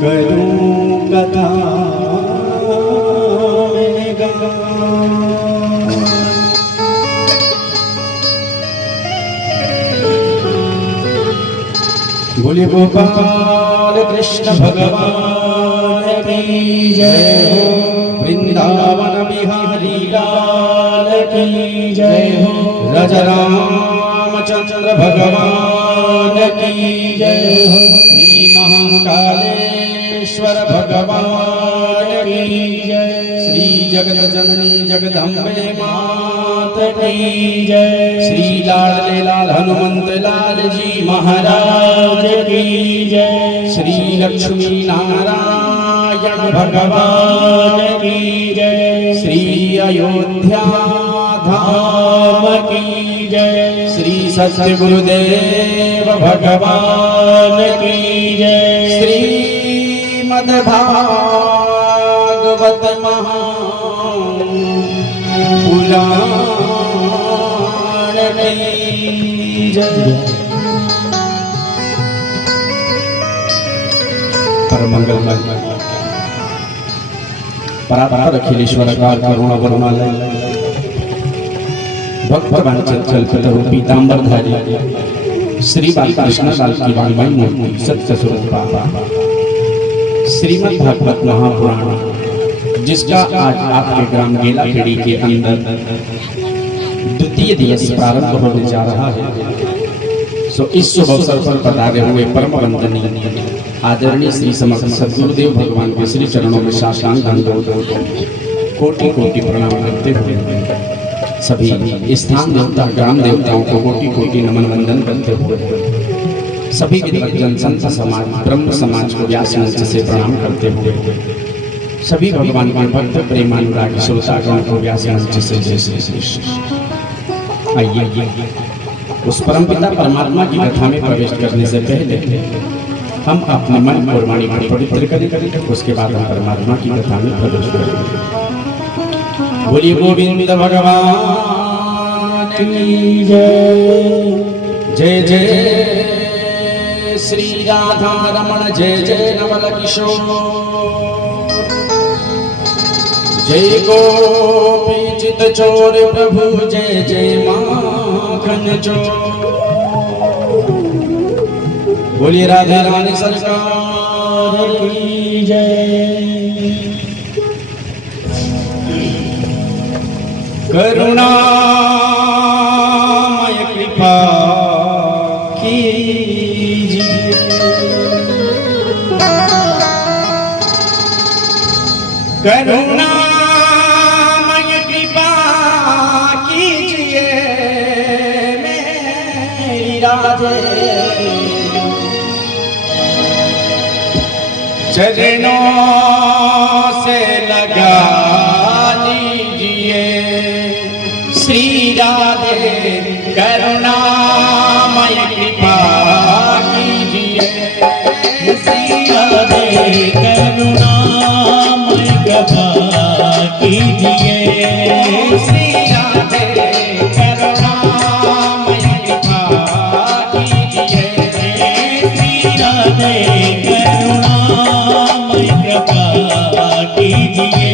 करूं कथा बोले गोपाल कृष्ण भगवान की जय हो। वृंदावन बिहारी लाल की जय हो। राजा रामचंद्र भगवान की जय हो। श्री महाकालेश्वर भगवान की जय। श्री जगत जननी जगदम्बे मात की जय। श्री लाडले लाल हनुमंत लाल जी महाराज की जय। श्री लक्ष्मी नारायण भगवान की जय। श्री अयोध्या धाम की जय। श्री सत्य गुरुदेव भगवान की जय। श्रीमद् भागवत पुराण की जय। परम मंगलमय परात्पर अखिलेश्वर काल करुणा वरुणालय भक्त वांछल कलरू पीतांबर धारी श्री बालकृष्ण लाल की वाणीमय मूर्ति सत्य स्वरूप बाबा श्रीमद् भागवत महापुराण, जिसका आज आपके ग्राम गेलाखेड़ी के अंदर द्वितीय दिवस प्रारंभ होने जा रहा है। सो इस शुभ अवसर पर पधारे हुए परम वंदनीय आदरणीय श्री समर्थ सद्गुरुदेव भगवान के श्री चरणों में साष्टांग दंडवत कोटि कोटि प्रणाम करते हुए सभी स्थान देवता ग्राम देवताओं को कोटि कोटि नमन वंदन करते हुए सभी विद्वज्जन संत समाज ब्रह्म समाज को व्यास मंच से प्रणाम करते हुए सभी भगवान के भक्त प्रेमानुरागी श्रोतागण को व्यास मंच से जय श्री कृष्ण। आइए उस परमपिता परमात्मा की कथा में प्रवेश करने से पहले हम अपने मन और वाणी को पवित्र करें, उसके बाद हम परमात्मा की कथा में प्रवेश करेंगे। बोलिए गोविंद भगवान की जय। जय जय श्री राधा रमण जय जय नवल किशोर। जय गोपी चित चोर प्रभु जय जय माखन चोर। बोलिए राधे रानी सरकार की जय। करुणामय कृपा कीजिए। करुणामय कृपा कीजिए मेरी राधे। चरणों से लगा लीजिए श्री राधे। करुणामय कृपा कीजिए श्री राधे। करुणामय कृपा कीजिए श्री राधे। करुणामय कृपा कीजिए श्री राधे। करुणामय कृपा कीजिए।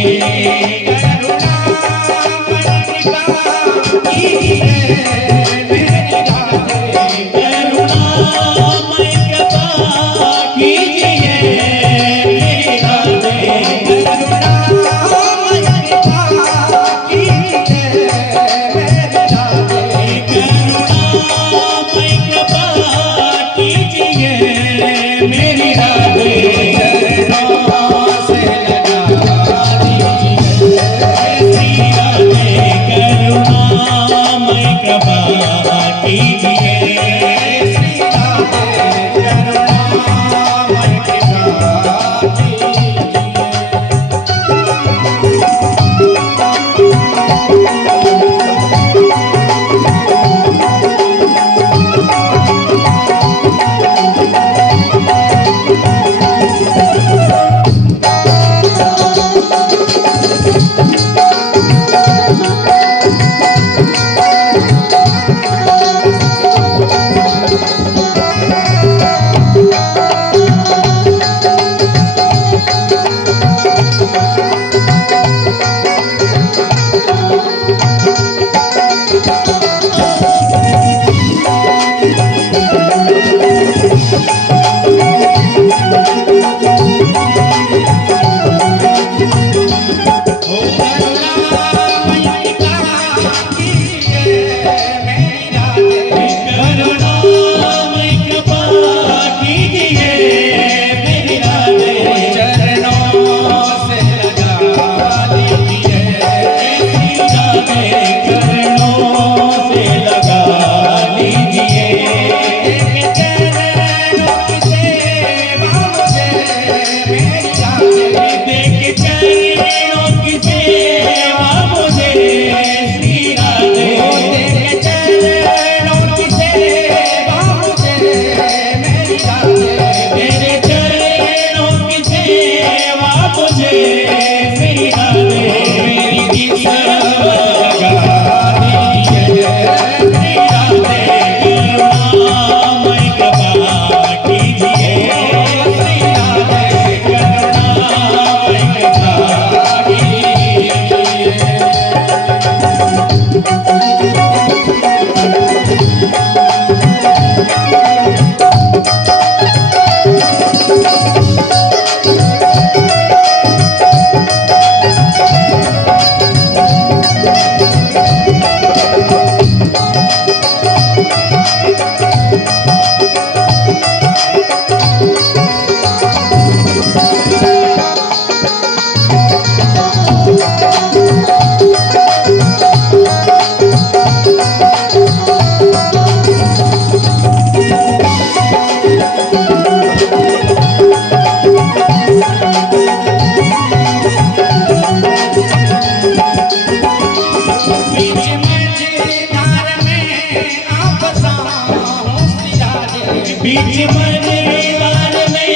बीच मझधार में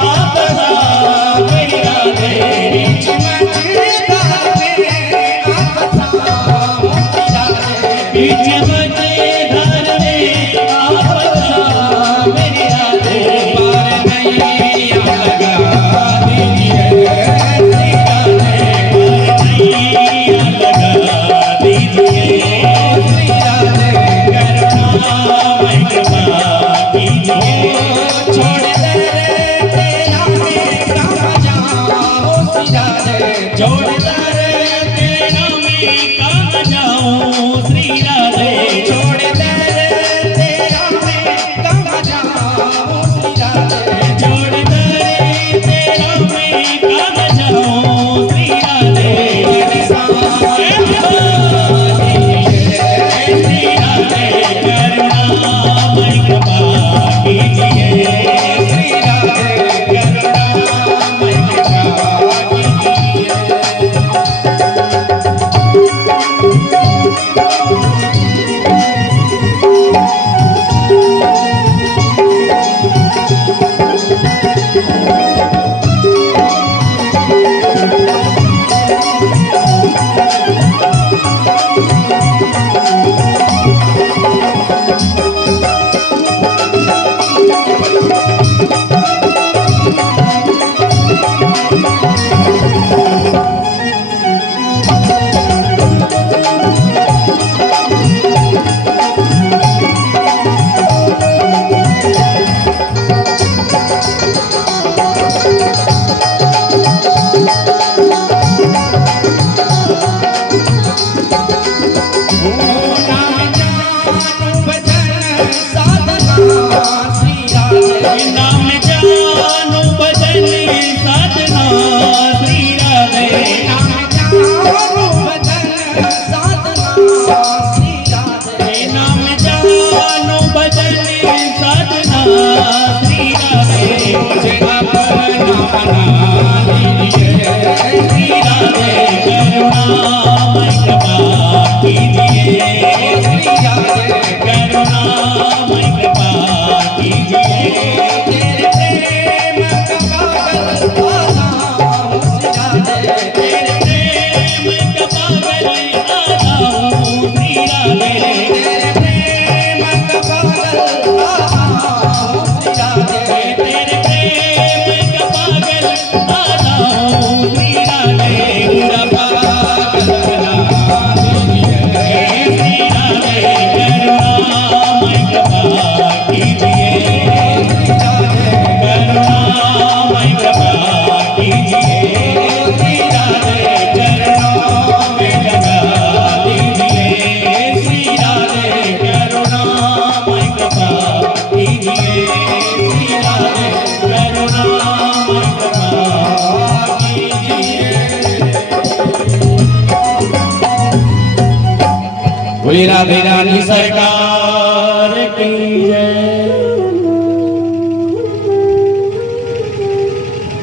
आप मेरी राधे, बीच मझधार में आप बीच मझधार में आप मेरी राधे, पार नैया लगा दीजिए श्री राधे, पार नैया लगा दीजिए श्री राधे, करुणामय कृपा छोड़ दे तेरा में कहाँ जाऊँ श्री राधे, छोड़ दे तेरा में कहाँ जाऊँ श्री राधे, छोड़ दे तेरा में कहाँ जाऊँ श्री राधे, छोड़ दे तेरा में कहाँ जाऊँ श्री राधे, श्री राधे करुणामय कृपा कीजिए श्री राधे, करुणामय कृपा कीजिए। बोले राधे रानी सरकार की जय।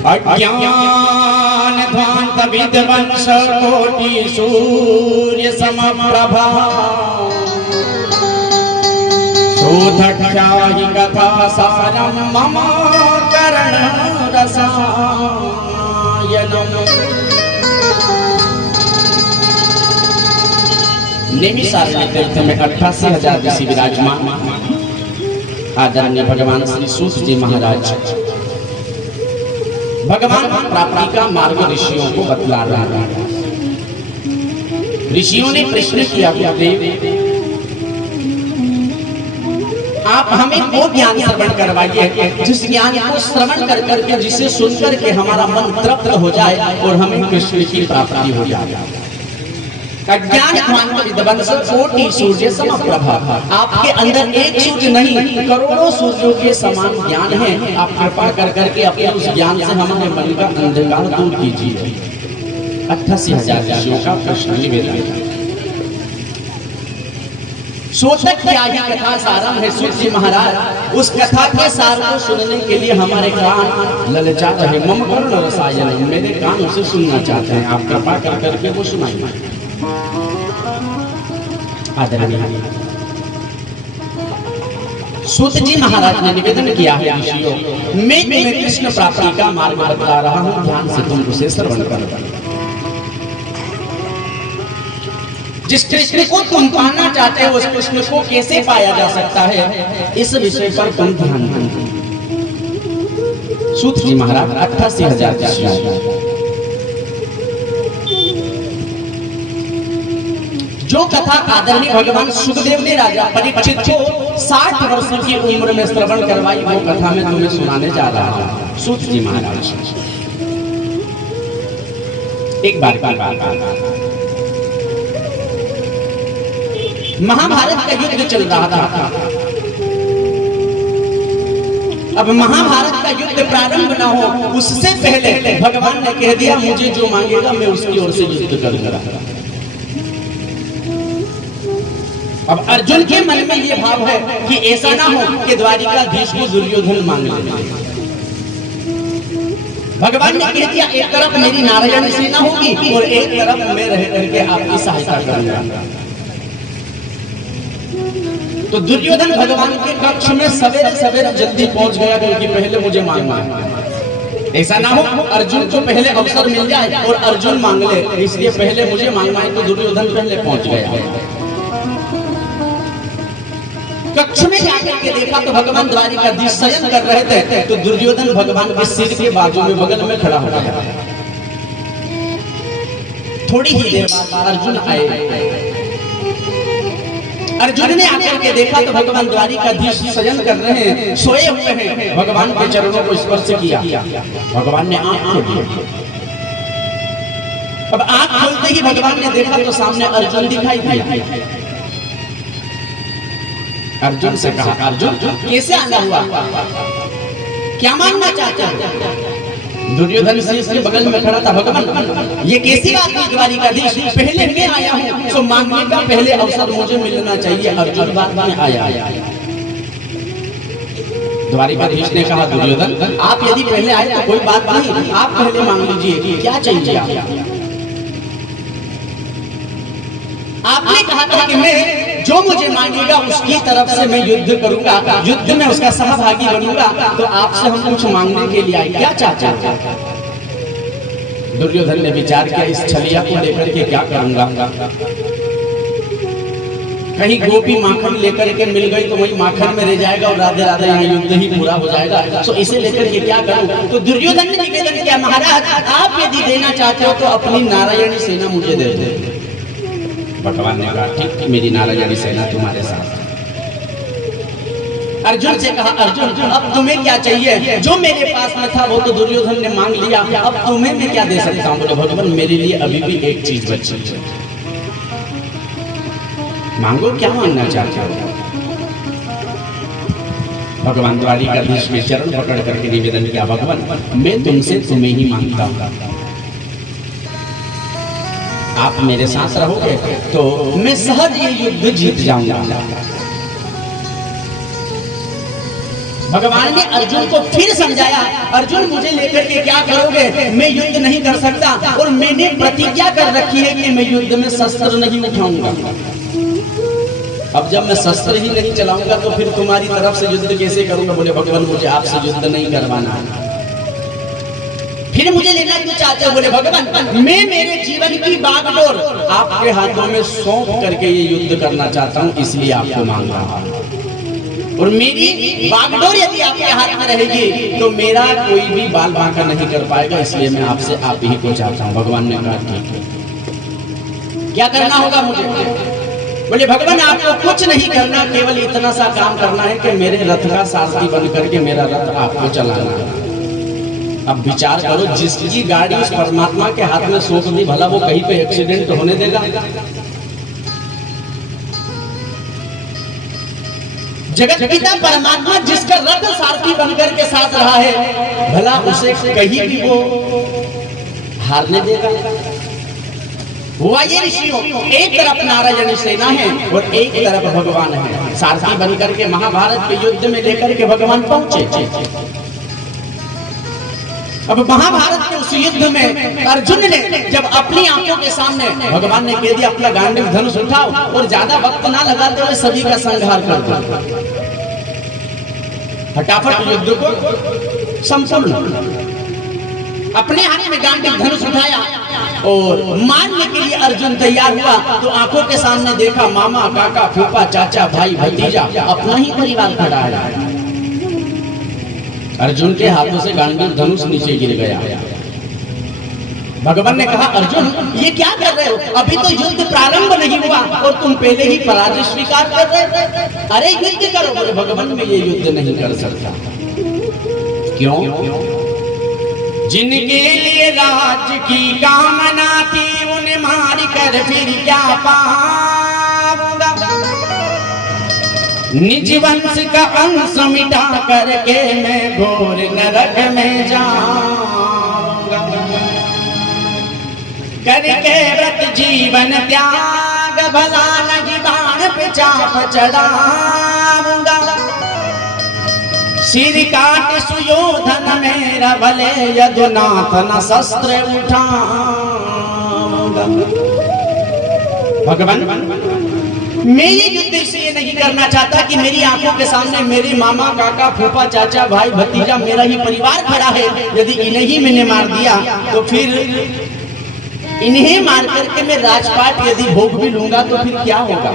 अज्ञान ध्वांत विध्वंस कोटि सूर्य समप्रभा शोधख्याहि कथा सारं मम करण रसायनम्। नेमिषारण्य में तीर्थ में 88,000 ऋषि विराजमान। आदरणीय भगवान श्री सूत जी महाराज भगवान प्राप्ति का मार्ग ऋषियों को बतला रहा है। ऋषियों ने प्रश्न किया, देव आप हमें वो ज्ञान श्रवण करवाइए जिस ज्ञान को श्रवण कर करके जिसे सुनकर के हमारा मन तृप्त हो जाए और हमें कृष्ण की प्राप्ति हो जाए। अज्ञान विध्वंस कोटि सूर्य समप्रभा। आपके अंदर एक सूर्य नहीं करोड़ों सूर्यों के समान ज्ञान है। आप कृपा कर करके अपने उस ज्ञान से हमारे मन का अंधकार दूर कीजिए। 88,000 ऋषियों का प्रश्न निवेदन। शोधक क्या ही कथा सारम है सूत जी महाराज। उस कथा के सार को सुनने के लिए हमारे कान ललचा रहे। मम कर्ण रसायन, मेरे कान उसे सुनना चाहते हैं। आप कृपा कर करके वो सुनाइए। आदरणीय सूत जी महाराज ने निवेदन किया है, ऋषियों मैं तुम्हें कृष्ण प्राप्ति का मार्ग बता रहा हूं, ध्यान से तुम उसे श्रवण करो। जिस कृष्ण को तुम पाना चाहते हो उस कृष्ण को कैसे पाया जा सकता है, इस विषय पर तुम ध्यान दो। सूत जी महाराज 88,000 जो कथा आदरणीय भगवान सुखदेव ने राजा परीक्षित को 60 वर्षों की उम्र में श्रवण करवाई, वो कथा मैं तुम्हें सुनाने जा रहा हूं। सूत जी महाराज एक बार की बात, महाभारत का युद्ध चल रहा था। अब महाभारत का युद्ध प्रारंभ न हो उससे पहले भगवान ने कह दिया मुझे जो मांगेगा मैं उसकी ओर से युद्ध करूंगा। अब अर्जुन के मन में ये भाव है कि ऐसा ना हो कि द्वारिकाधीश को दुर्योधन मांग ले। भगवान ने कह दिया एक तरफ मेरी नारायण सेना होगी और एक तरफ मैं रह करके आपकी सहायता करूंगा। तो दुर्योधन भगवान के कक्ष में सवेरे सवेरे जल्दी पहुंच गया क्योंकि पहले मुझे मांगना है। ऐसा ना हो अर्जुन को पहले अवसर मिल जाए और अर्जुन मांग ले, इसलिए पहले मुझे मांगना है। तो दुर्योधन पहले पहुंच गया। कक्ष में जाकर के देखा तो भगवान द्वारिकाधीश शयन कर रहे थे। तो दुर्योधन भगवान के सिर के बाजू में बगल में खड़ा हो गया। थोड़ी ही देर बाद अर्जुन आए। अर्जुन ने आकर के देखा तो भगवान द्वारिकाधीश शयन कर रहे हैं, सोए हुए हैं। भगवान के चरणों को स्पर्श किया। भगवान ने आंख खोली। अब आंख खोलते ही भगवान ने देखा तो सामने अर्जुन दिखाई दिया। अर्जुन से कहा अर्जुन कैसे आना हुआ, क्या मांगना चाहते हो? दुर्योधन से इसके बगल में खड़ा था। भगवान ये कैसी बात है द्वारिकाधीश, पहले मैं आया हूँ तो मांगने का पहले अवसर मुझे मिलना चाहिए। अर्जुन बाद में आया। द्वारिकाधीश ने कहा दुर्योधन आप यदि पहले आए तो कोई बात नहीं, आप पहले मांग लीजिए क्या चाहिए। आपने कहा था कि मैं जो मुझे मांगेगा उसकी तरफ से मैं युद्ध करूंगा, युद्ध में उसका सहभागी बनूंगा। तो आपसे हम कुछ मांगने के लिए आए, क्या चाहते हैं? दुर्योधन ने विचार किया इस छलिया को लेकर के क्या करूंगा। कहीं गोपी माखन लेकर के मिल गई तो वही माखन में रह जाएगा और राधे राधे यहाँ युद्ध ही पूरा हो जाएगा। तो इसे लेकर के क्या करूं? तो दुर्योधन ने निवेदन किया महाराज आप यदि देना चाहते हो तो अपनी नारायणी सेना मुझे दे दे। भगवान ने कहा ठीक, मेरी नारायणी सेना तुम्हारे साथ। अर्जुन से कहा अर्जुन अब तुम्हें क्या चाहिए? जो मेरे पास में था वो तो दुर्योधन ने मांग लिया, अब तुम्हें मैं क्या दे सकता हूँ? बोले भगवान मेरे लिए अभी भी एक चीज बची है। मांगो, क्या मांगना चाहते हो? भगवान द्वारिकाधीश में चरण पकड़ करके निवेदन किया भगवान मैं तुमसे तुम्हें ही मांगता हूँ। आप मेरे साथ रहोगे तो मैं सहज ये युद्ध जीत जाऊंगा। भगवान ने अर्जुन को फिर समझाया, अर्जुन मुझे लेकर के क्या करोगे, मैं युद्ध नहीं कर सकता और मैंने प्रतिज्ञा कर रखी है कि मैं युद्ध में शस्त्र नहीं उठाऊंगा। अब जब मैं शस्त्र ही नहीं चलाऊंगा तो फिर तुम्हारी तरफ से युद्ध कैसे करूंगा? बोले भगवान मुझे आपसे युद्ध नहीं करवाना है। फिर मुझे लेना क्यों चाहते हो? बोले भगवान मैं मेरे जीवन की बागडोर आपके हाथों में सौंप करके ये युद्ध करना चाहता हूँ, इसलिए आपको मांग रहा हूँ। और मेरी बागडोर यदि आपके हाथ में रहेगी तो मेरा कोई भी बाल बांका नहीं कर पाएगा, इसलिए मैं आपसे आप ही को चाहता हूँ। भगवान ने कहा ठीक है, क्या करना होगा मुझे? बोले भगवान आपको कुछ नहीं करना, केवल इतना सा काम करना है कि मेरे रथ का सारथी बन करके मेरा रथ आपको चलाना है। अब विचार करो, जिसकी गाड़ी उस परमात्मा के हाथ में सौंप दी, भला वो कहीं पे एक्सीडेंट होने देगा? जगत पिता परमात्मा जिसका रथ सारथी बनकर के साथ रहा है, भला उसे कहीं भी वो हारने देगा? हुआ ये ऋषियों, एक तरफ नारायण सेना है और एक तरफ भगवान है। सारथी बनकर के महाभारत के युद्ध में लेकर के भगवान पहुंचे। अब महाभारत के उस युद्ध में अर्जुन ने जब अपनी आंखों के सामने भगवान ने कह दिया अपना गांडीव धनुष उठाओ और ज्यादा वक्त ना लगाते हुए सभी का संहार कर दो, फटाफट युद्ध को संपूर्ण। अपने हाथ में गांडीव धनुष उठाया और मारने के लिए अर्जुन तैयार हुआ तो आंखों के सामने देखा मामा, काका, फूफा, चाचा, भाई, भतीजा, अपना ही परिवार खड़ा है। अर्जुन के हाथों से गांडीव धनुष नीचे गिर गया। भगवान ने कहा अर्जुन ये क्या कर रहे हो, अभी तो युद्ध प्रारंभ नहीं हुआ और तुम पहले ही पराजय स्वीकार कर रहे? अरे युद्ध करो। बोले भगवान मैं ये युद्ध नहीं कर सकता। क्यों? जिनके लिए राज्य की कामना थी उन्हें मार कर फिर क्या पाऊंगा, निज वंश का अंश मिटा करके मैं घोर नरक में जाऊंगा, करके व्रत जीवन त्याग भला नहीं बाण पे चाप चढ़ाऊंगा, सिर काट सुयोधन मेरा भले यदुनाथ न शस्त्र उठाऊंगा। भगवान मैं ये युद्ध इसलिए नहीं करना चाहता कि मेरी आंखों के सामने मेरे मामा, काका, फूफा, चाचा, भाई, भतीजा, मेरा ही परिवार खड़ा है। यदि इन्हें ही मैंने मार दिया तो फिर इन्हें मार करके मैं राजपाट यदि भोग भी लूंगा तो फिर क्या होगा?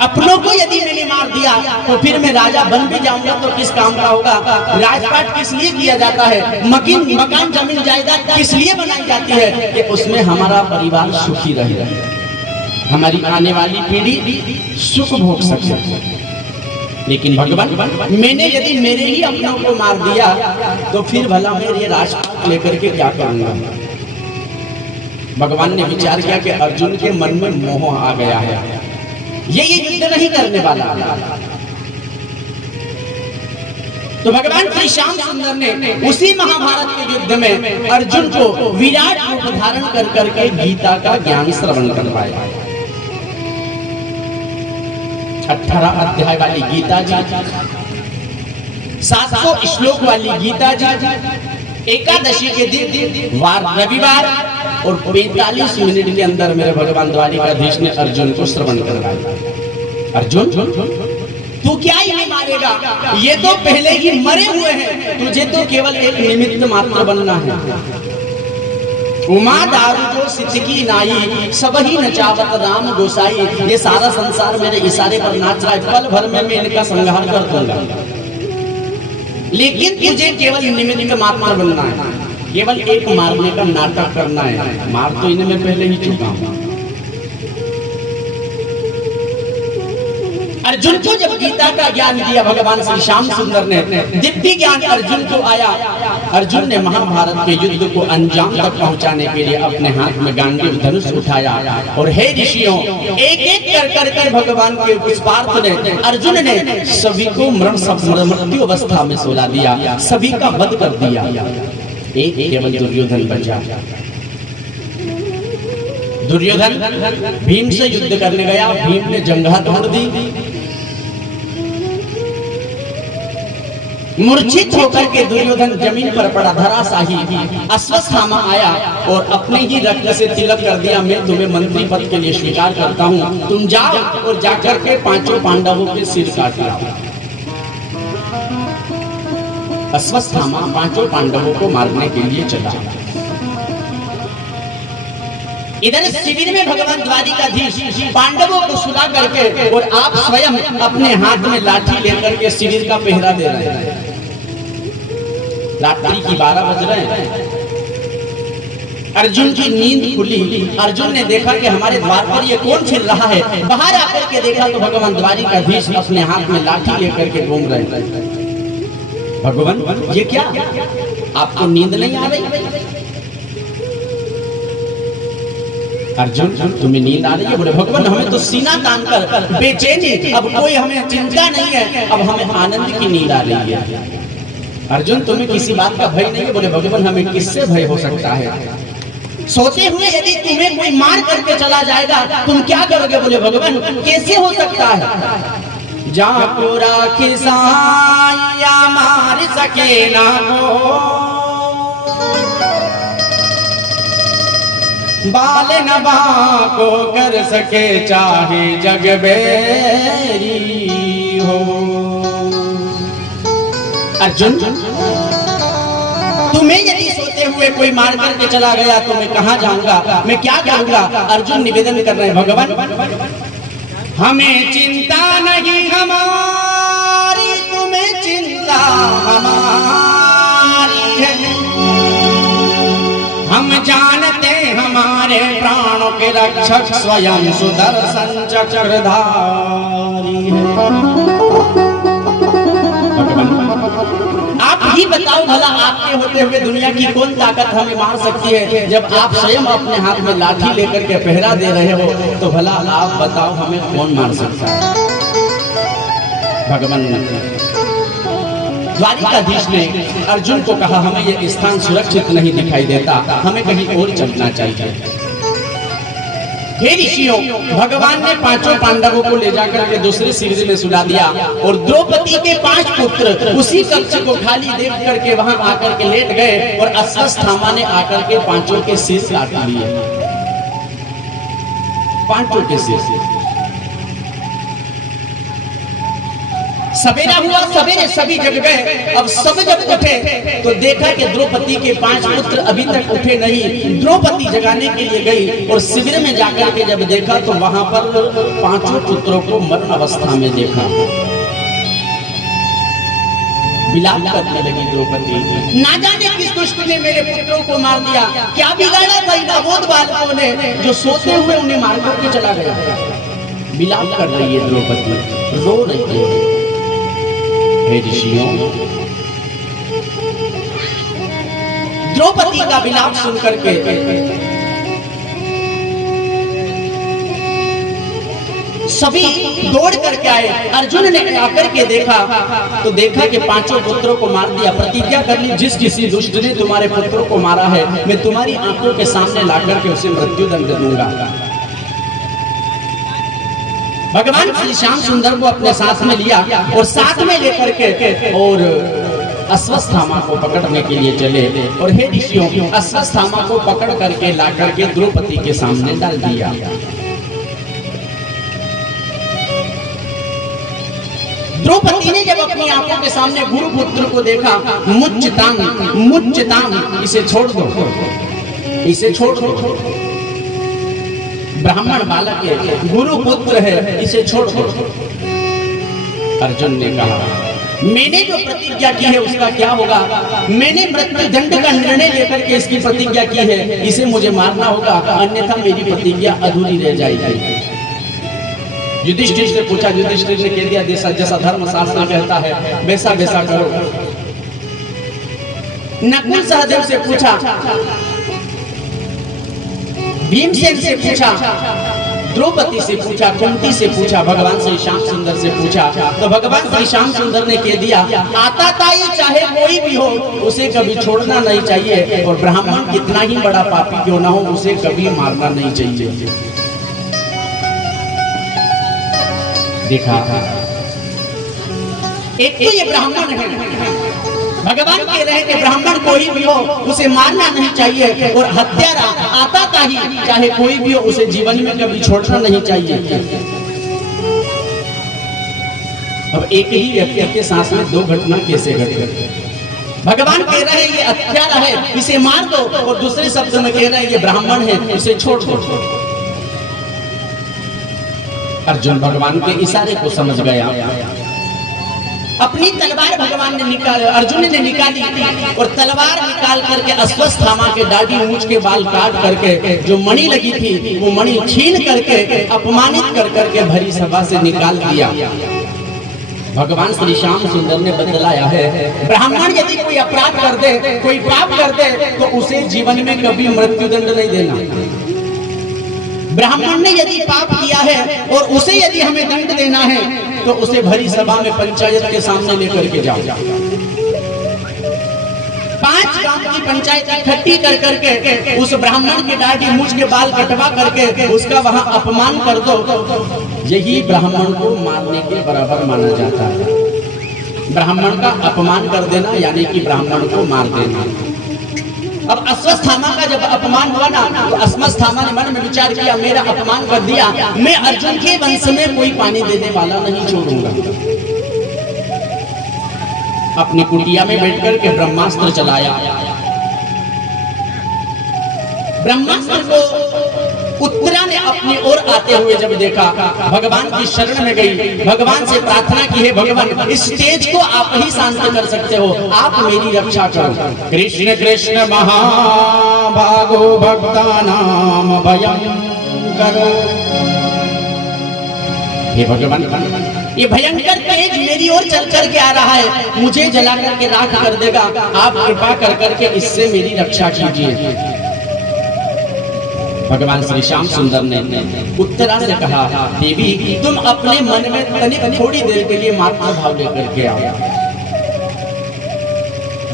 अपनों को यदि मैंने मार दिया तो फिर मैं राजा बन भी जाऊंगा तो किस काम का होगा? राजपाट किस लिए किया जाता है? मकान जमीन जायदाद किस लिए बनाई जाती है? कि उसमें हमारा परिवार सुखी रहे, हमारी आने वाली पीढ़ी सुख भोग सके। लेकिन भगवान मैंने यदि मेरे ही अपनों को मार दिया तो फिर भला मैं ये राजपाट लेकर के क्या करूंगा? भगवान ने विचार किया कि अर्जुन के मन में मोह आ गया है, ये युद्ध नहीं करने वाला। तो भगवान श्री श्याम सुंदर ने उसी महाभारत के युद्ध में अर्जुन को विराट रूप धारण कर करके गीता का ज्ञान श्रवण करवाया। 18 अध्याय वाली गीता जी, 700 श्लोक वाली गीता जी, एकादशी के दिन वार रविवार और 45 मिनट के अंदर मेरे भगवान द्वारिकाधीश ने अर्जुन को श्रवण करवाया। अर्जुन तू क्या इन्हें मारेगा, ये तो पहले ही मरे हुए हैं, तुझे तो केवल एक निमित्त मात्र बनना है। उमा दारू जो सिद्धकी नाई सब ही नचावत राम गोसाई, ये सारा संसार मेरे इशारे पर नाच रहा है, पल भर में मैं इनका संहार कर दूंगा। लेकिन तुझे केवल निमित्त मात्र बनना है, केवल एक मारने का नाटक करना है। मार तो इन्हें मैं पहले ही चुका हूं। अर्जुन को जब गीता का ज्ञान दिया भगवान श्री श्याम सुंदर ने, दिव्य ज्ञान अर्जुन को आया, अर्जुन ने महाभारत के युद्ध को अंजाम तक पहुंचाने के लिए अपने हाथ में गांडीव धनुष उठाया और हे ऋषियों, एक एक कर भगवान के उस पार्थ ने, अर्जुन ने सभी को मृत्यु अवस्था में सुला दिया, सभी का वध कर दिया। एक केवल दुर्योधन बचा। दुर्योधन भीम से युद्ध करने गया, भीम ने जंघा तोड़ दी, मूर्छित होकर के दुर्योधन जमीन पर पड़ा धराशाही। अश्वत्थामा आया और अपने ही रक्त से तिलक कर दिया, मैं तुम्हें मंत्री पद के लिए स्वीकार करता हूँ, तुम जाओ और जाकर के पांचों पांडवों के सिर काट लाओ। अश्वत्थामा पांचों पांडवों को मारने के लिए चला। इधर शिविर में भगवान द्वारिकाधीश पांडवों को सुला करके और आप स्वयं अपने हाथ में लाठी लेकर के शिविर का पहरा दे रहे हैं। रात्रि की 12 बज रहे हैं। अर्जुन की नींद खुली। अर्जुन ने देखा कि हमारे द्वार पर ये कौन फिर रहा है। बाहर आकर के देखा तो भगवान द्वारिकाधीश अपने हाथ में लाठी लेकर के घूम रहे हैं। भगवान ये क्या, आपको नींद नहीं आ रही? अर्जुन तुम्हें नींद आ रही है? बोले भगवान हमें तो सीना तान कर बेचैनी, अब कोई हमें चिंता नहीं है, अब हमें आनंद की नींद आ रही है। अर्जुन तुम्हें किसी बात का भय नहीं है? बोले भगवान हमें किससे भय हो सकता है? सोते हुए यदि तुम्हें कोई मार करके चला जाएगा तुम क्या करोगे? बोले भगवान कैसे हो सकता है? जाको राखी साया मार सके ना को, बाल नबा को कर सके चाहे जग बेरी हो। अर्जुन तुम्हें यदि सोते हुए कोई मार करके चला गया तो मैं कहां जाऊंगा, मैं क्या करूंगा? अर्जुन निवेदन कर रहे हैं भगवान हमें चिंता नहीं हमारी, तुम्हें चिंता हमारी है, हम जानते हमारे प्राणों के रक्षक स्वयं सुदर्शन चक्रधारी है। आप ही बताओ भला आपके होते हुए दुनिया की कौन ताकत हमें मार सकती है? जब आप स्वयं अपने हाथ में लाठी लेकर के पहरा दे रहे हो तो भला आप बताओ हमें कौन मार सकता है? भगवान द्वारिकाधीश ने अर्जुन को कहा हमें यह स्थान सुरक्षित नहीं दिखाई देता, हमें कहीं और चलना चाहिए। हे ऋषियों, भगवान ने पांचों पांडवों को ले जाकर के दूसरे शिविर में सुला दिया और द्रौपदी के 5 पुत्र उसी कक्ष को खाली देख करके वहां आकर के लेट गए और अश्वत्थामा ने आकर के पांचों के सिर काट लिए। पांचों के सिर। सवेरा हुआ, सवेरे सभी जग गए। अब सब जब उठे तो देखा कि द्रौपदी के 5 पुत्र अभी तक उठे नहीं। द्रौपदी जगाने के लिए गई और शिविर में जाकर के जब देखा तो वहां पर 5 पुत्रों को मरण अवस्था में देखा। विलाप करने लगी द्रौपदी, ना जाने किस दुष्ट ने मेरे पुत्रों को मार दिया, क्या बिगाड़ा था इन अबोध बालकों ने जो सोते हुए उन्हें मार करके चला गया। विलाप कर रही है द्रौपदी, रो रही है। हे ऋषियों, द्रौपदी का विलाप सुन करके सभी दौड़ करके आए। अर्जुन ने आकर के देखा तो देखा कि 5 पुत्रों को मार दिया। प्रतिज्ञा कर ली जिस किसी दुष्ट ने तुम्हारे पुत्रों को मारा है मैं तुम्हारी आंखों के सामने लाकर के उसे मृत्यु दंड दूंगा। भगवान श्री श्याम सुंदर को अपने साथ में लिया और साथ में लेकर के और अश्वत्थामा को पकड़ने के लिए चले। और हे ऋषियों, अश्वत्थामा को पकड़ करके ला करके द्रौपदी के सामने डाल दिया। द्रौपदी ने जब अपनी आंखों के सामने गुरुपुत्र को देखा, मुच्चतांग, इसे छोड़ दो, इसे छोड़ दो, ब्राह्मण बालक है, गुरुपुत्र है, इसे छोड़ दो। अर्जुन ने कहा मैंने जो प्रतिज्ञा की है उसका क्या होगा? मैंने मृत्यु दंड का निर्णय लेकर के इसकी प्रतिज्ञा की है, इसे मुझे मारना होगा, अन्यथा मेरी प्रतिज्ञा अधूरी रह जाएगी। युधिष्ठिर से पूछा, युधिष्ठिर ने कह दिया जैसा जैसा धर्म शास्त्र कहता है वैसा वैसा करो। नकुल सहदेव से पूछा, भीमसेन से पूछा, द्रौपदी से पूछा, कुंती से पूछा, भगवान श्री श्याम सुंदर से पूछा, तो भगवान श्री श्याम सुंदर ने कह दिया आता ताई चाहे कोई भी हो उसे कभी छोड़ना नहीं चाहिए, और ब्राह्मण कितना ही बड़ा पापी क्यों ना हो उसे कभी मारना नहीं चाहिए। देखा, एक तो ये ब्राह्मण है, भगवान कह रहे हैं कि ब्राह्मण कोई भी हो उसे मारना नहीं चाहिए, और हत्यारा आता ताई चाहे कोई भी हो उसे जीवन में कभी छोड़ना नहीं चाहिए। अब एक ही व्यक्ति के साथ में दो घटना कैसे घट गई? भगवान कह रहे हैं ये हत्यारा है इसे मार दो, और दूसरे शब्द में कह रहे हैं ये ब्राह्मण है इसे छोड़ दो। अर्जुन भगवान के इशारे को समझ गया, अपनी तलवार भगवान ने निकाल, अर्जुन ने निकाली और तलवार निकाल करके अश्वत्थामा के दाढ़ी मूंछ के बाल काट करके जो मणि लगी थी वो मणि छीन करके अपमानित कर करके भरी सभा से निकाल दिया। भगवान श्री श्याम सुंदर ने बतलाया है ब्राह्मण यदि कोई अपराध कर दे, कोई पाप कर दे तो उसे जीवन में कभी मृत्युदंड नहीं देना। ब्राह्मण ने यदि पाप किया है और उसे यदि हमें दंड देना है तो उसे भरी सभा में पंचायत के सामने लेकर के जाओ। 5 गांव की पंचायत इकट्ठी कर करके उस ब्राह्मण के दाढ़ी मूंछ के बाल कटवा करके उसका वहां अपमान कर दो। यही ब्राह्मण को मारने के बराबर माना जाता है। ब्राह्मण का अपमान कर देना यानी कि ब्राह्मण को मार देना। अब अश्वत्थामा का जब अपमान हुआ ना तो अश्वत्थामा ने मन में विचार किया मेरा अपमान कर दिया, मैं अर्जुन के वंश में कोई पानी देने वाला नहीं छोड़ूंगा। अपनी कुटिया में बैठकर के ब्रह्मास्त्र चलाया। ब्रह्मास्त्र को उत्तरा ने अपनी ओर आते हुए जब देखा, भगवान की शरण में गई, भगवान से प्रार्थना की है भगवान इस तेज को आप ही शांत कर सकते हो, आप मेरी रक्षा करो। कृष्ण कृष्ण महाभागो भक्तानाम भयं करो। हे भगवान ये भयंकर तेज मेरी ओर चल कर के आ रहा है, मुझे जला करके राख कर देगा, आप कृपा कर करके इससे मेरी रक्षा कीजिए। भगवान श्री श्याम सुंदर ने उत्तरा से कहा देवी तुम अपने मन में तनिक थोड़ी देर के लिए मात्र भाव लेकर के आओ।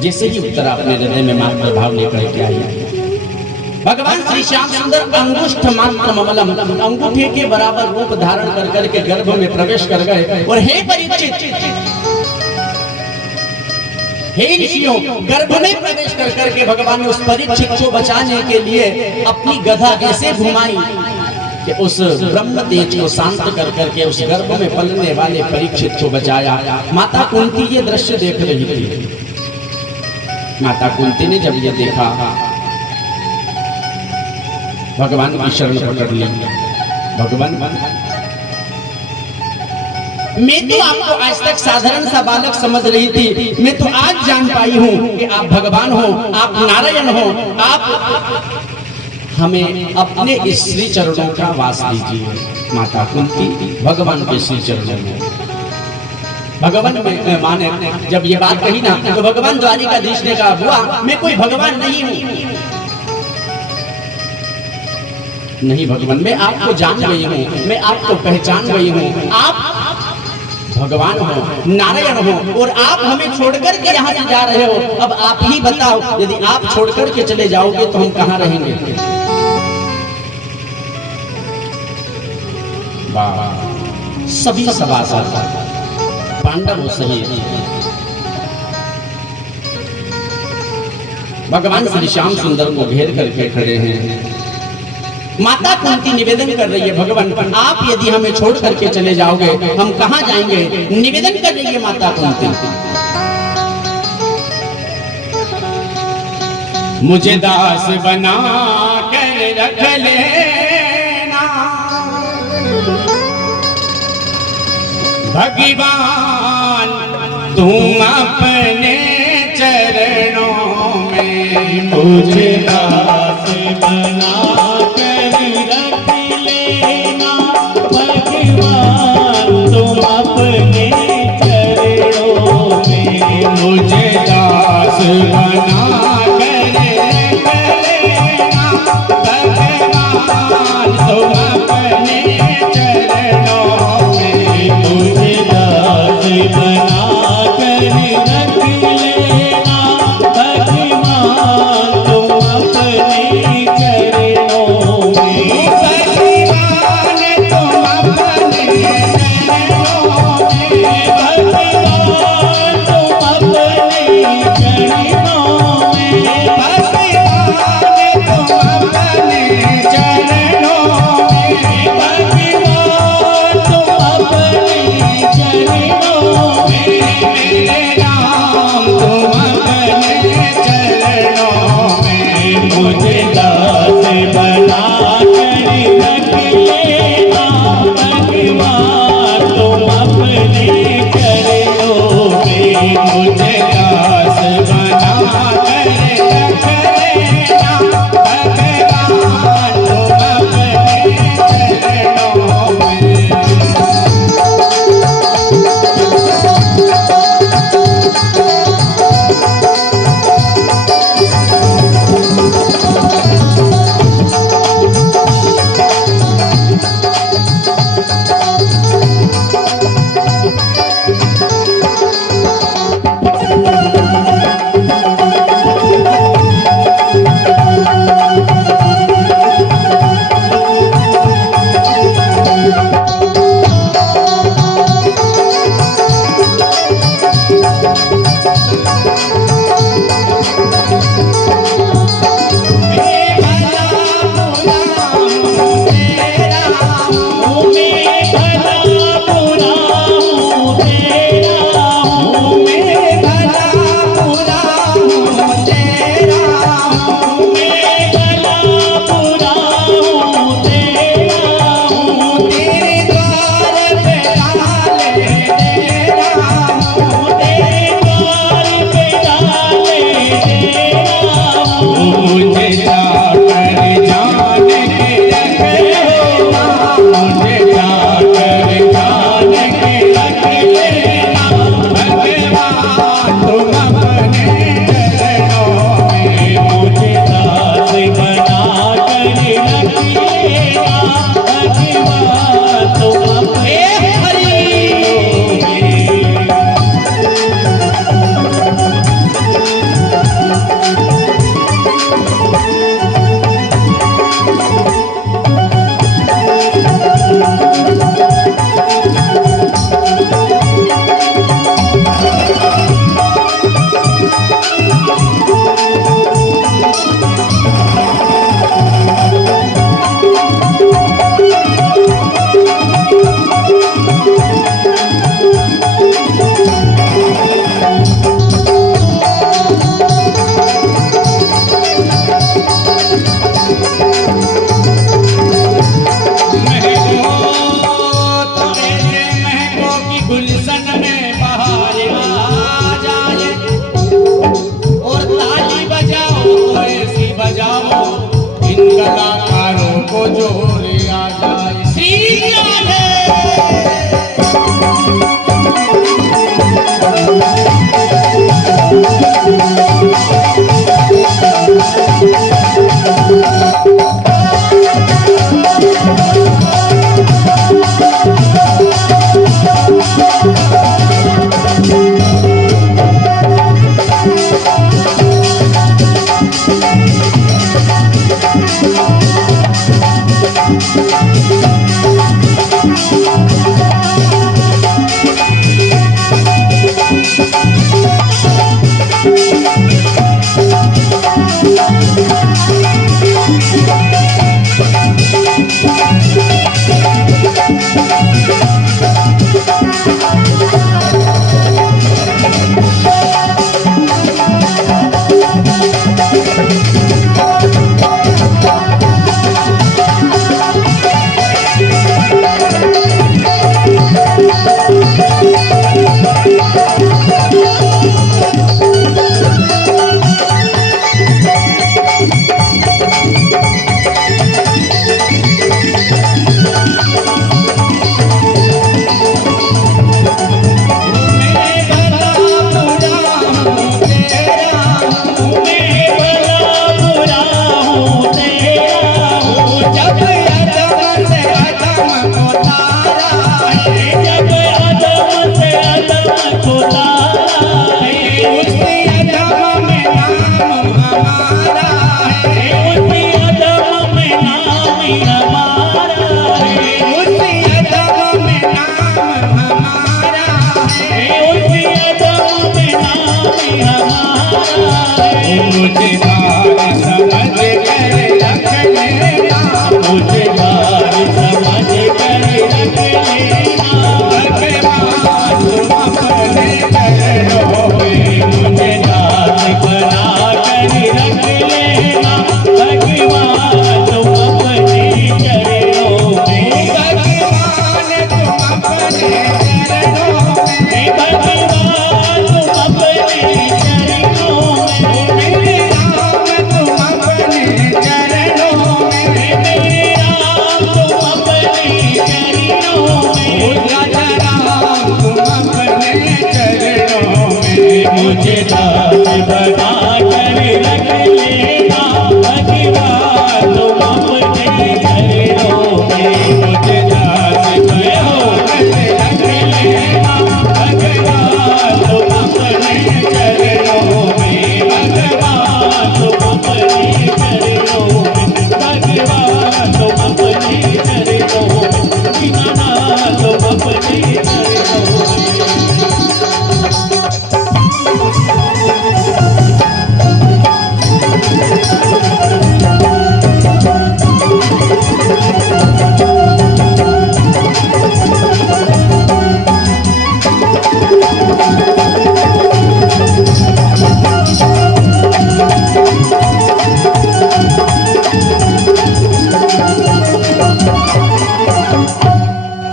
जैसे ही उत्तरा अपने हृदय में मात्र भाव लेकर के आई, भगवान श्री श्याम सुंदर अंगुष्ठ मात्र ममलम अंगूठे के बराबर रूप धारण कर करके गर्भ में प्रवेश कर गए। और हे परीक्षित, हे ऋषियों, गर्भ में प्रवेश कर करके भगवान ने उस परीक्षित को बचाने के लिए अपनी गधा ऐसे घुमाई कि उस ब्रह्म तेज को शांत कर करके उस गर्भ में पलने वाले परीक्षित को बचाया। माता कुंती ये दृश्य देख रही थी। माता कुंती ने जब ये देखा भगवान की शरण पकड़ ली। भगवान मैं तो आपको आज तक साधारण सा बालक समझ रही थी, मैं तो आज जान पाई हूँ कि आप भगवान हो, आप नारायण हो। आप हमें अपने इस श्री चरणों का वास दीजिए। माता कुंती भगवान के श्री चरणों में भगवान में माने जब ये बात कही ना तो भगवान द्वारिकाधीश ने कहा बुआ मैं कोई भगवान नहीं हूँ। नहीं भगवान, मैं आपको जान गई हूँ, मैं आपको पहचान गई हूँ। आप भगवान हो, नारायण हो, और आप हमें छोड़कर के यहाँ से जा रहे हो। अब आप ही बताओ यदि आप छोड़कर के चले जाओगे तो हम कहाँ रहेंगे? सभी सभासद पांडवों सहित भगवान श्री श्याम सुंदर को घेर करके खड़े हैं। माता कुंती निवेदन कर रही है भगवान आप यदि हमें छोड़ करके चले जाओगे हम कहाँ जाएंगे? निवेदन कर रही है माता कुंती। मुझे दास बना कर रख लेना भगवान तुम अपने चरणों में। मुझे दास बना मुझे दास बना कर रख लेना भगवान तुम अपने मोरे आ जाए श्री राधे।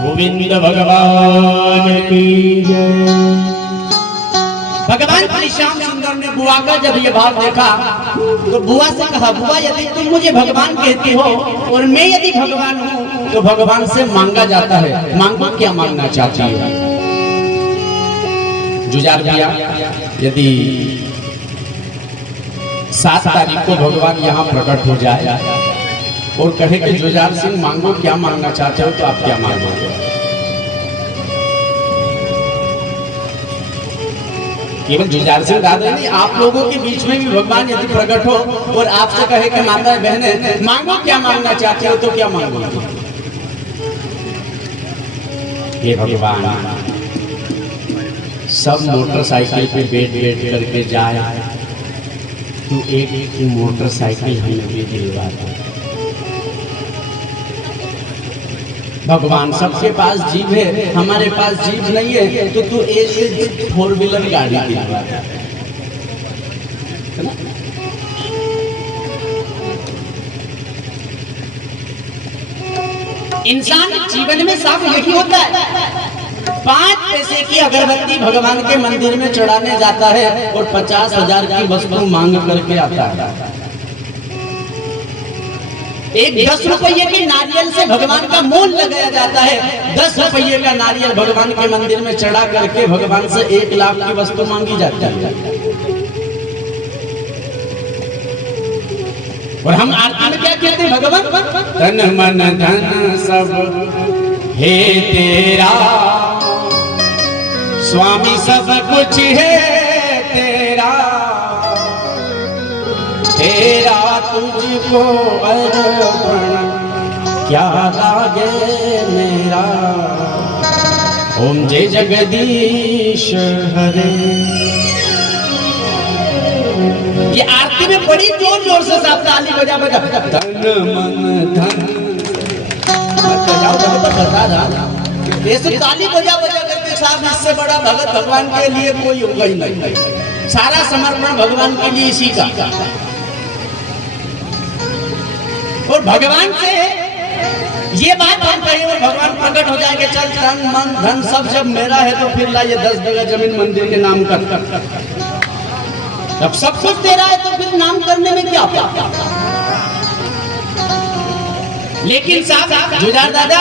गोविंद भगवान की जय। भगवान श्री श्याम सुंदर ने बुआ का जब ये भाव देखा तो बुआ से कहा, बुआ यदि तुम मुझे भगवान कहती हो और मैं यदि भगवान हूँ तो भगवान से मांगा जाता है, मांगो क्या मांगना चाहती हो। जुझार भैया यदि 7 तारीख को भगवान यहाँ प्रकट हो जाए और कहे कि जुझार सिंह मांगो क्या मांगना चाहते हो, तो आप क्या मांगोगे? केवल जुझार सिंह दादा नहीं, आप लोगों के बीच में भी भगवान यदि प्रकट हो और आपसे कहे कि माता बहने मांगो क्या मांगना चाहते हो, तो क्या मांगोगे? ये भगवान सब मोटरसाइकिल पे बैठ करके जाए तो एक मोटरसाइकिल हमें भी दिलवा दो। भगवान सबके पास जीव है, हमारे पास जीव नहीं है, तो तू एक 4 व्हीलर गाड़ी दिलवा दे। इंसान जीवन में सब यही होता है। 5 पैसे की अगरबत्ती भगवान के मंदिर में चढ़ाने जाता है और 50,000 की वस्तु मांग करके आता है। एक 10 रुपये के नारियल से भगवान का मोल लगाया जाता है। 10 रुपये का नारियल भगवान के मंदिर में चढ़ा करके भगवान से 1 लाख की वस्तु मांगी जाती है। और हम आरती में क्या कहते हैं? भगवान तन मन धन सब हे तेरा, स्वामी सब कुछ है तेरा, तेरा तुझको अर्पण क्या लागे मेरा। ओम जय जगदीश हरे। ये आरती में बड़ी जोर जोर से सब ताली बजा बजा धन मन धन बजाओ तो बता रहा, ऐसे ताली बजा बजा करके साहब इससे बड़ा भगत भगवान के लिए कोई होगा ही नहीं। सारा समर्पण भगवान के लिए इसी का। और भगवान से ये बात हम कहें और भगवान प्रकट हो जाएंगे, चल तन मन धन सब जब मेरा है तो फिर ला ये 10 बीघा जमीन मंदिर के नाम कर। जब सब कुछ तेरा है तो फिर नाम करने में क्या? लेकिन साहब जुझार दादा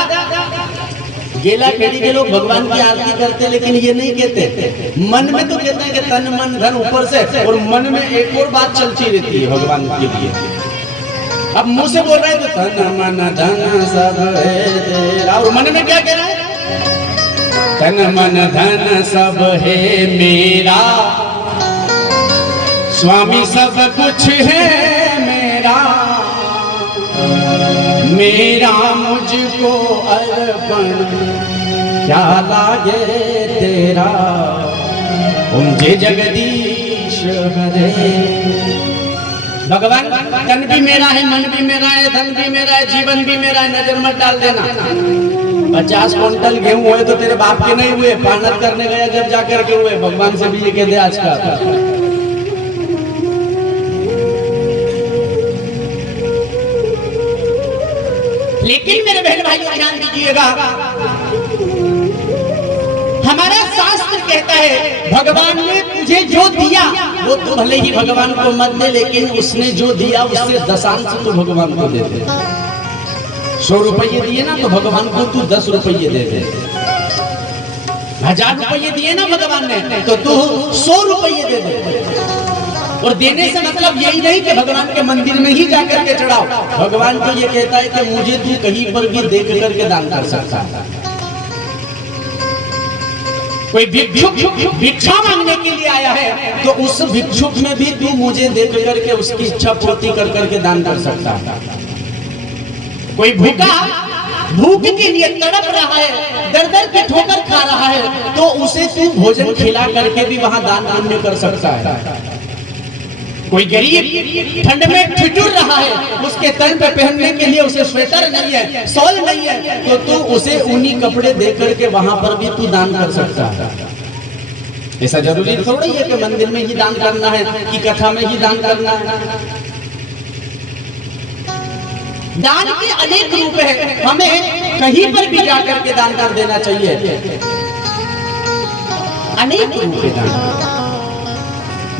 गेला खेड़ी के लोग भगवान की आरती करते, लेकिन ये नहीं कहते। मन में तो कहते हैं कि तन मन धन ऊपर से, और मन में एक और बात चलती रहती है भगवान के लिए। अब मुंह से बोल रहे हैं तो तन मन धन सब है तेरा, और मन में क्या कह रहा है? तन मन धन सब है मेरा, स्वामी सब कुछ है मेरा, मेरा मुझको अर्पण क्या लागे तेरा। ओम जय जगदीश हरे। भगवान तन भी मेरा है, मन भी मेरा है, धन भी मेरा है, जीवन भी मेरा है, नजर मत डाल देना। 50 क्विंटल गेहूं हुए तो तेरे बाप के नहीं हुए, पानत करने गया जब जाकर के हुए। भगवान से भी ये कह दे आज का। लेकिन मेरे बहन भाइयों ध्यान दीजिएगा, हमारा शास्त्र कहता है भगवान ने तुझे जो दिया वो तू भले ही भगवान को मत दे, लेकिन उसने जो दिया उससे दशांश तू भगवान को दे दे। 100 रुपये दिए ना तो भगवान को तू 10 रुपये दे दे। 1000 रुपये दिए ना भगवान ने तो तू 100 रुपये दे दे। और देने से मतलब यही नहीं कि भगवान के मंदिर में ही जाकर के चढ़ाओ। भगवान तो ये कहता है कि मुझे तू कहीं पर भी देख करके दान कर सकता है। कोई भिक्षुक भिक्षा मांगने के लिए आया है तो उस भिक्षुक में भी तू मुझे देख करके उसकी इच्छा पूर्ति कर करके दान कर सकता है। कोई भूखा भूख के लिए तड़प रहा है, दर दर की ठोकर खा रहा है, तो उसे तू भोजन खिला करके भी वहां दान पुण्य कर सकता है। कोई गरीब ठंड में ठिठुर रहा है, उसके तन पे पहनने के लिए उसे स्वेटर नहीं है, शॉल नहीं है, तो तू उसे ऊनी कपड़े दे करके वहां पर भी तू दान कर सकता है। ऐसा जरूरी थोड़ी है कि मंदिर में ही दान करना है कि कथा में ही दान करना है। दान के अनेक रूप है, हमें कहीं पर भी जाकर के दान कर देना चाहिए। अनेक रूप है दान।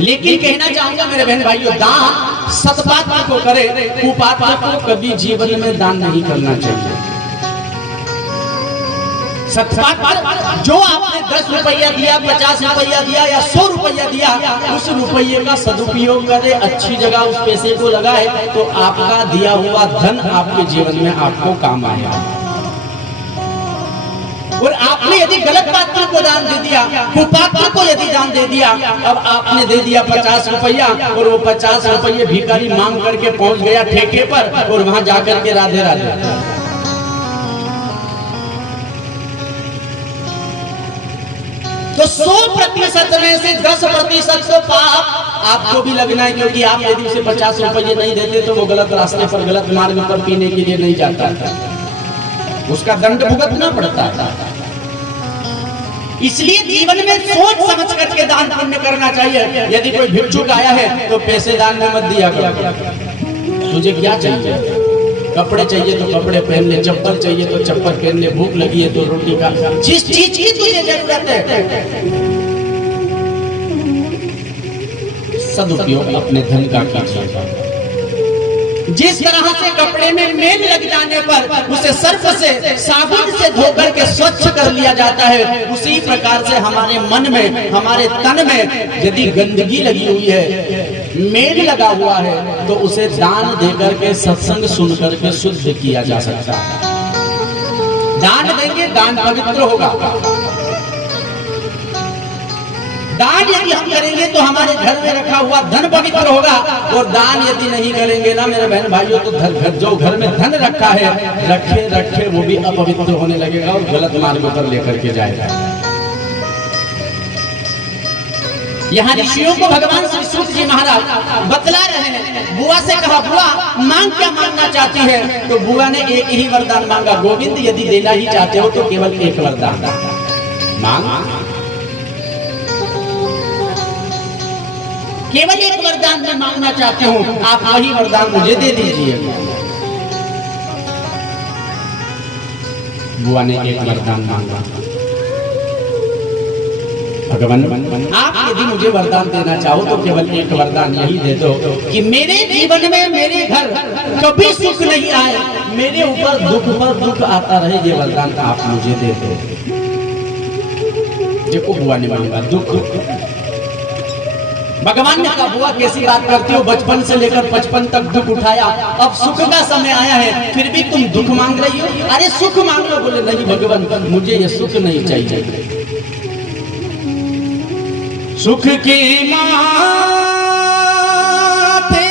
लेकिन कहना चाहूंगा मेरे बहन भाइयों, दान सत्पात्र को करे, कुपात्र को कभी जीवन में दान नहीं करना चाहिए। सत्पात्र जो आपने 10 रुपया दिया, 50 रुपया दिया या 100 रुपया दिया, उस रुपये का सदुपयोग करे, अच्छी जगह उस पैसे को लगाए, तो आपका दिया हुआ धन आपके जीवन में आपको काम आएगा। और आपने यदि गलत पात्र को दान दे दिया, कुपात्र को यदि दान दे दिया, अब आपने दे दिया 50 रुपया और वो 50 रुपये भिखारी मांग करके पहुंच गया ठेके पर और वहां जाकर के राधे राधे। तो 100% में से 10% तो पाप आपको भी लगना है, क्योंकि आप यदि उसे 50 रुपये नहीं देते तो वो गलत रास्ते पर, गलत मार्ग पर पीने के लिए नहीं जाता, उसका दंड भुगतना पड़ता है। इसलिए जीवन में सोच समझ करके दान पुण्य करना चाहिए। यदि कोई भिक्षुक आया है तो पैसे दान में मत दिया करो। तुझे क्या चाहिए? कपड़े चाहिए तो कपड़े पहन ले, चप्पल चाहिए तो चप्पल पहन ले, भूख लगी है तो रोटी का, जिस चीज की तुझे जरूरत है सदुपयोग अपने धन का कीजिए। जिस तरह से कपड़े में मेल लग जाने पर उसे सर्फ से साबुन से धोकर के स्वच्छ कर लिया जाता है, उसी प्रकार से हमारे मन में, हमारे तन में यदि गंदगी लगी हुई है, मेल लगा हुआ है, तो उसे दान देकर के, सत्संग सुन करके शुद्ध किया जा सकता है। दान देंगे, दान पवित्र होगा। दान यदि हम करेंगे तो हमारे घर में रखा हुआ धन पवित्र होगा, और दान यदि नहीं करेंगे ना मेरे बहन भाइयों, तो जो घर में धन रखा है, रखे रखे वो भी अपवित्र होने लगेगा और गलत मार्ग पर लेकर के जाएगा। यहाँ ऋषियों को भगवान श्री सूत जी महाराज बतला रहे हैं। बुआ से कहा, बुआ मांग क्या मांगना चाहती है? तो बुआ ने एक ही वरदान मांगा, गोविंद यदि देना ही चाहते हो तो केवल एक वरदान मांग, केवल एक वरदान मैं मांगना चाहती हूँ, आप वही वरदान मुझे दे दीजिए। बुआ ने एक वरदान मांगा, भगवान आप यदि मुझे वरदान देना चाहो तो केवल एक वरदान यही दे दो कि मेरे जीवन में, मेरे घर कभी सुख नहीं आए, मेरे ऊपर दुख पर दुख आता रहे, ये वरदान आप मुझे दे दो। देखो बुआ ने मांगा दुख। भगवान ने कहा, बुआ कैसी बात करती हो, बचपन से लेकर 55 तक दुख उठाया, अब सुख का समय आया है, फिर भी तुम दुख मांग रही हो? अरे सुख मांग लो। बोले नहीं भगवान, मुझे ये सुख नहीं चाहिए। सुख की माथे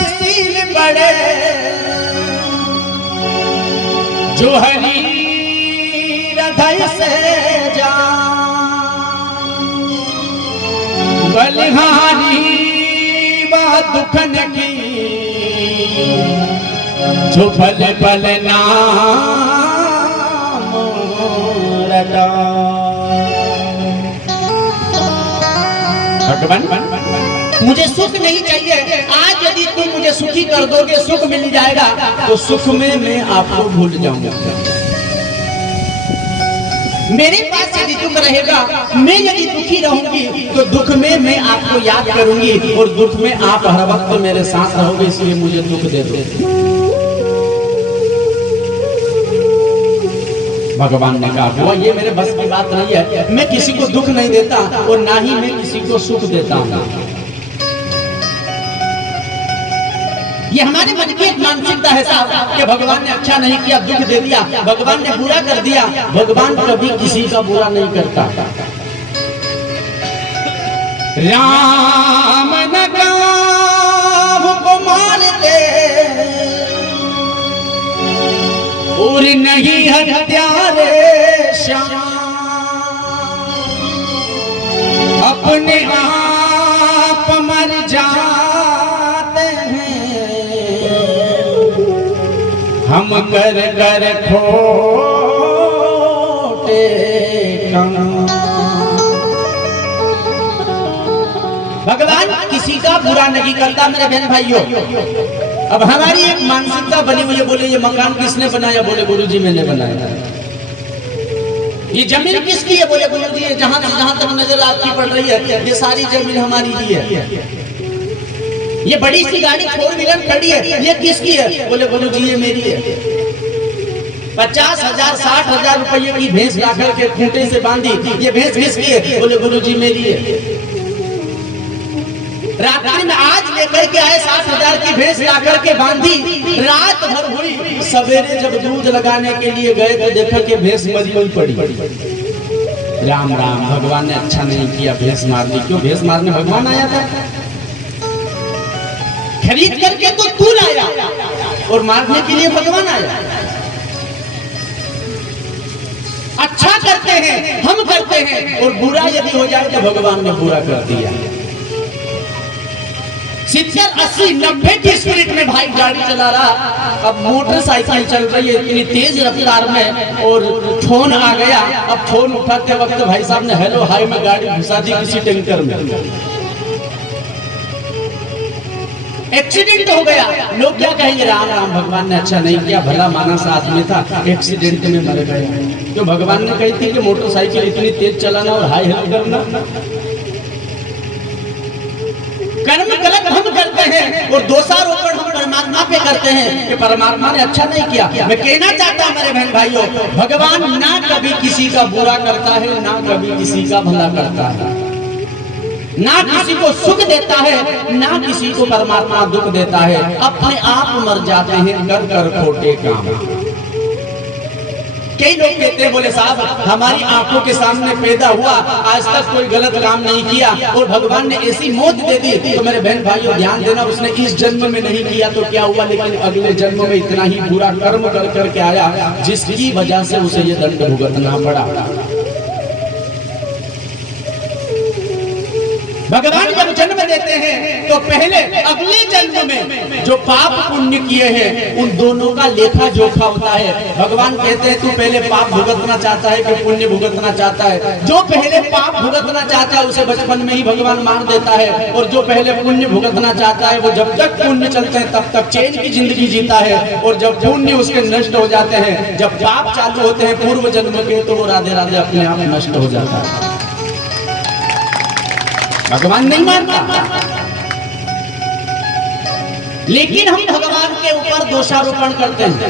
सील पड़े जो हरी हृदय से जा, बलिहारी वह दुखन की जो पल पल नाम रटा। भगवान मुझे सुख नहीं चाहिए, आज यदि तुम मुझे सुखी कर दोगे, सुख मिल जाएगा, तो सुख में मैं आपको भूल जाऊंगा। मेरे पास यदि दुख रहेगा, मैं यदि दुखी रहूंगी, तो दुख में मैं आपको याद करूंगी, और दुख में आप हर वक्त मेरे साथ रहोगे, इसलिए मुझे दुख दे दो। भगवान ने कहा, वो ये मेरे बस की बात नहीं है, मैं किसी को दुख नहीं देता और ना ही मैं किसी को सुख देता हूँ। ये हमारे मन की एक मानसिकता है साहब कि भगवान ने अच्छा नहीं किया, दुख दे दिया, भगवान ने बुरा कर दिया। भगवान कभी किसी का बुरा नहीं करता। राम न काहू को मारते और नहीं हत्यारे श्याम, अपने आप मर जाते हैं हम कर कर खोटे काम। भगवान किसी का बुरा नहीं करता मेरे बहन भाइयों। अब हमारी एक मानसिकता बनी हुई है, बोले ये मकान किसने बनाया? बोले गुरुजी मैंने बनाया। ये जमीन किसकी है? बोले गुरुजी जहां तक नजर आपकी पड़ रही है ये सारी जमीन हमारी ही है। ये बड़ी सी गाड़ी 4 व्हीलर खड़ी है, ये किसकी है? बोले गुरुजी ये मेरी है। 50,000 60,000 रुपये की भैंस लाकर के खूंटे से बांधी, ये भैंस किसकी है? बोले गुरुजी मेरी है। रात्रि में आज लेकर के आए 60,000 की भैंस लाकर के बांधी, रात भर हुई, सवेरे जब दूध लगाने के लिए गए तो देखा कि भैंस मरी हुई पड़ी। राम राम, भगवान ने अच्छा नहीं किया, भैंस मारनी। क्यों? भैंस मारने भगवान आया था? खरीद करके तो तू लाया और मारने के लिए भगवान आया। अच्छा करते हैं, हम करते हैं, और बुरा यदि हो जाए तो भगवान ने बुरा कर दिया। 70, 80, 90 की स्पीड में भाई गाड़ी चला रहा, अब मोटरसाइकिल चल रही है इतनी तेज रफ्तार में, और फोन आ गया। अब फोन उठाते वक्त भाई साहब ने हेलो हाय में गाड़ी घुसा दी किसी टैंकर में, एक्सीडेंट हो गया। लोग क्या कहेंगे? राम राम, भगवान ने अच्छा नहीं किया, भला मानस आदमी था, एक्सीडेंट में मर गया। तो भगवान ने कही थी कि मोटरसाइकिल इतनी तेज चलाना और हाय हेलो करना। कर्म गलत हम करते करते हैं और दोषारोपण हम परमात्मा पे करते हैं कि परमात्मा ने अच्छा नहीं किया। मैं कहना चाहता हूं मेरे बहन भाइयों, भगवान ना कभी किसी का बुरा करता है, ना कभी किसी का भला करता है, ना किसी को सुख देता है, ना किसी को परमात्मा दुख देता है। अपने आप मर जाते हैं कर कर खोटे काम। कई लोग कहते हैं, बोले साहब हमारी आंखों के सामने पैदा हुआ, आज तक कोई गलत काम नहीं किया और भगवान ने ऐसी मौत दे दी। तो मेरे बहन भाइयों ध्यान देना, उसने इस जन्म में नहीं किया तो क्या हुआ, लेकिन अगले जन्म में इतना ही बुरा कर्म कर करके आया जिसकी वजह से उसे ये दंड भुगतना पड़ा। भगवान जब जन्म देते हैं तो पहले अगले जन्म में जो पाप पुण्य किए हैं उन दोनों का लेखा जोखा होता है। भगवान कहते हैं तू पहले पाप भुगतना चाहता है कि पुण्य भुगतना चाहता है। जो पहले पाप भुगतना चाहता है उसे बचपन में ही भगवान मार देता है, और जो पहले पुण्य भुगतना चाहता है वो जब तक पुण्य चलते हैं तब तक चैन की जिंदगी जीता है, और जब पुण्य उसके नष्ट हो जाते हैं, जब पाप चालू होते हैं पूर्व जन्म के, तो वो राधे राधे अपने आप नष्ट हो जाता है। भगवान नहीं मानता, लेकिन हम भगवान के ऊपर दोषारोपण करते हैं।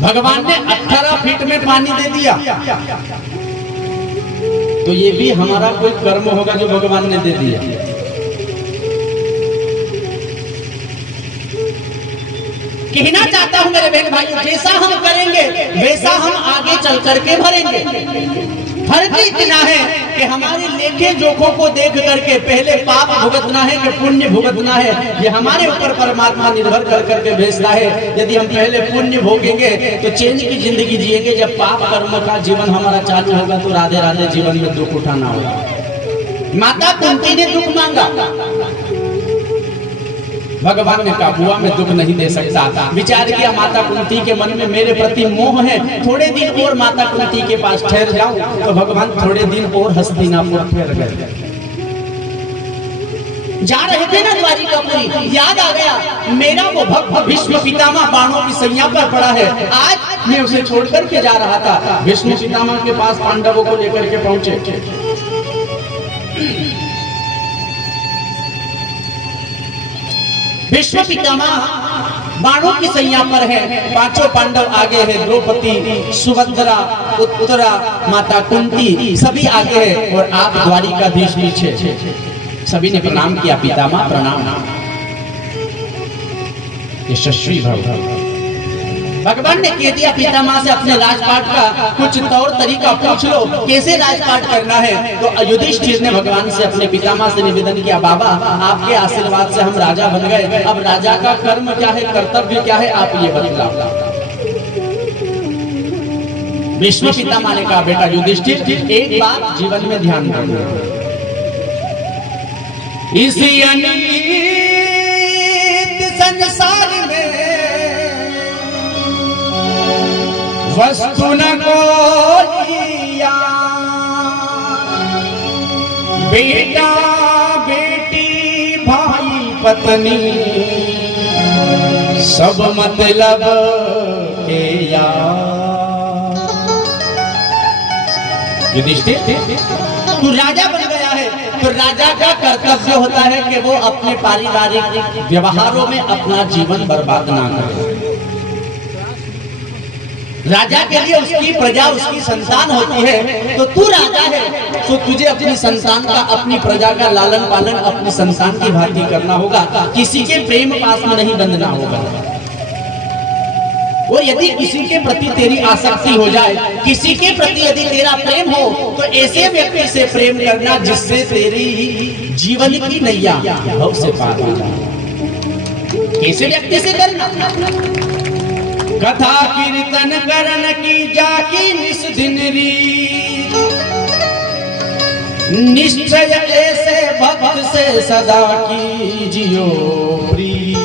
भगवान ने 18 फीट में पानी दे दिया तो ये भी हमारा कोई कर्म होगा जो भगवान ने दे दिया। कहना चाहता हूं मेरे बहन भाइयों, जैसा हम करेंगे वैसा हम आगे चल करके भरेंगे। फर्क इतना है कि हमारे लेखे जोखों को देख करके पहले पाप भुगतना है कि पुण्य भुगतना है, ये हमारे ऊपर परमात्मा निर्भर कर करके भेजता है। यदि हम पहले पुण्य भोगेंगे तो चैन की जिंदगी जिएंगे, जब पाप कर्म का जीवन हमारा चालू होगा तो राधे राधे जीवन में दुख उठाना होगा। माता कुंती ने दुख मांगा, भगवान ने कहा बुआ मैं दुख नहीं दे सकता। विचार किया माता कुंती के मन में मेरे प्रति मोह है, थोड़े दिन और माता कुंती के पास ठहर जाऊं, तो भगवान थोड़े दिन और हस्तिनापुर ठहर गए। जा रहे थे ना द्वारिकापुरी, याद आ गया मेरा वो भक्त भीष्म पितामह बाणों की सैया पर पड़ा है, आज मैं उसे छोड़ करके जा रहा था। भीष्म पितामह के पास पांडवों को लेकर के पहुंचे। भीष्म पितामह बाणों की सैया पर है, पांचों पांडव आगे हैं, द्रौपदी, सुभद्रा, उत्तरा, माता कुंती सभी आगे हैं और आप द्वारिकाधीश पीछे। सभी ने प्रणाम किया, पितामह प्रणाम। यशस्वी भव। भगवान ने कह दिया पितामह से अपने राजपाट का कुछ तौर तरीका पूछ लो, कैसे राजपाट करना है। तो युधिष्ठिर ने भगवान से अपने पितामह से निवेदन किया, बाबा आपके आशीर्वाद से हम राजा बन गए, अब राजा का कर्म क्या है, कर्तव्य क्या है, आप ये बतलाओ। भीष्म पितामह ने कहा बेटा युधिष्ठिर एक बात जीवन में ध्यान रखना, इस संसार में वस्तु न कोई, बेटा बेटी भाई पत्नी सब मतलब के यार। युधिष्ठिर तू राजा बन गया है तो राजा का कर्तव्य होता है कि वो अपने पारिवारिक व्यवहारों में अपना जीवन बर्बाद ना करे। राजा के लिए उसकी प्रजा उसकी संतान होती है, तो तू राजा है तो तुझे अपनी संतान का, अपनी प्रजा का लालन पालन अपनी संतान की भांति करना होगा, किसी के प्रेम पास में नहीं बंधना होगा। और यदि किसी के प्रति तेरी आसक्ति हो जाए, किसी के प्रति यदि तेरा प्रेम हो, तो ऐसे व्यक्ति से प्रेम करना जिससे तेरी जीवन की नैया भव से पार हो जाए। ऐसे व्यक्ति से करना। कथा कीर्तन करन की जाकी निस दिन रीत, निश्चय ऐसे भक्त से सदा कीजियो प्रीत।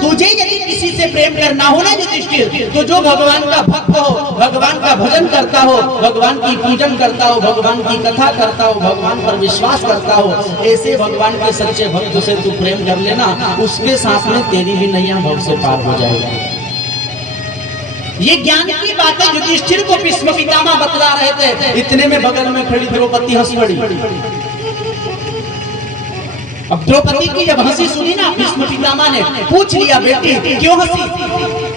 तुझे यदि किसी से प्रेम करना हो ना युधिष्ठिर, तो जो भगवान का भक्त हो, भगवान का भजन करता हो, भगवान की पूजन करता हो, भगवान की कथा करता हो, भगवान पर विश्वास करता हो, ऐसे भगवान के सच्चे भक्त से तू प्रेम कर लेना, उसके साथ में तेरी भी नैया भव से पार हो जाएगी। ये ज्ञान की बातें युधिष्ठिर को भीष्म पितामह बतला रहे थे। इतने में बगल में खड़ी द्रौपदी हंस पड़ी। अब द्रौपदी की जब हंसी सुनी ना, भीष्म पितामह ने पूछ लिया, बेटी क्यों हंसी,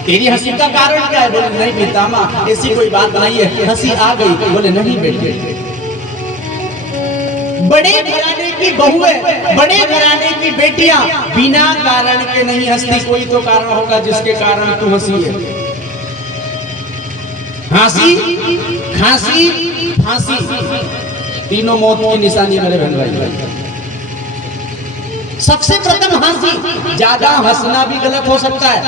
तेरी हंसी का कारण क्या है? बोले नहीं पितामह, ऐसी कोई बात नहीं है, हंसी आ गई। बोले नहीं बेटे, बड़े घराने की बहुएं, बड़े घराने की बेटियां बिना कारण के नहीं हंसती, कोई तो कारण होगा जिसके कारण तू हंसी है। हंसी, खांसी, फांसी, तीनों मौत की निशानी मेरे बहन भाई। सबसे प्रथम हंसी, ज्यादा हंसना भी गलत हो सकता है।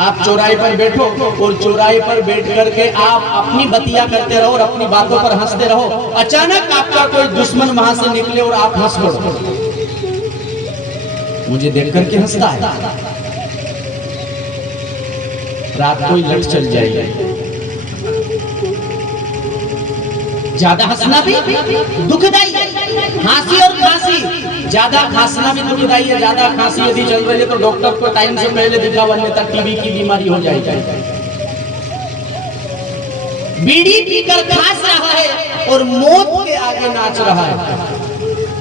आप चौराहे पर बैठो और चौराहे पर बैठ करके आप अपनी बतिया करते रहो और अपनी बातों पर हंसते रहो, अचानक आपका कोई दुश्मन वहां से निकले और आप हंस पड़ो, मुझे देख करके हंसता है, रात को ही लट चल जाएगी। ज्यादा हंसना भी दुखदाई है, खांसी और खांसी, ज्यादा खांसना भी दुखदाई है। ज्यादा खांसी यदि चल रही है तो डॉक्टर को टाइम से पहले दिखाओ, अन्यथा टीबी की बीमारी हो जाएगी। बीड़ी पीकर खांस रहा है और मौत के आगे नाच रहा है।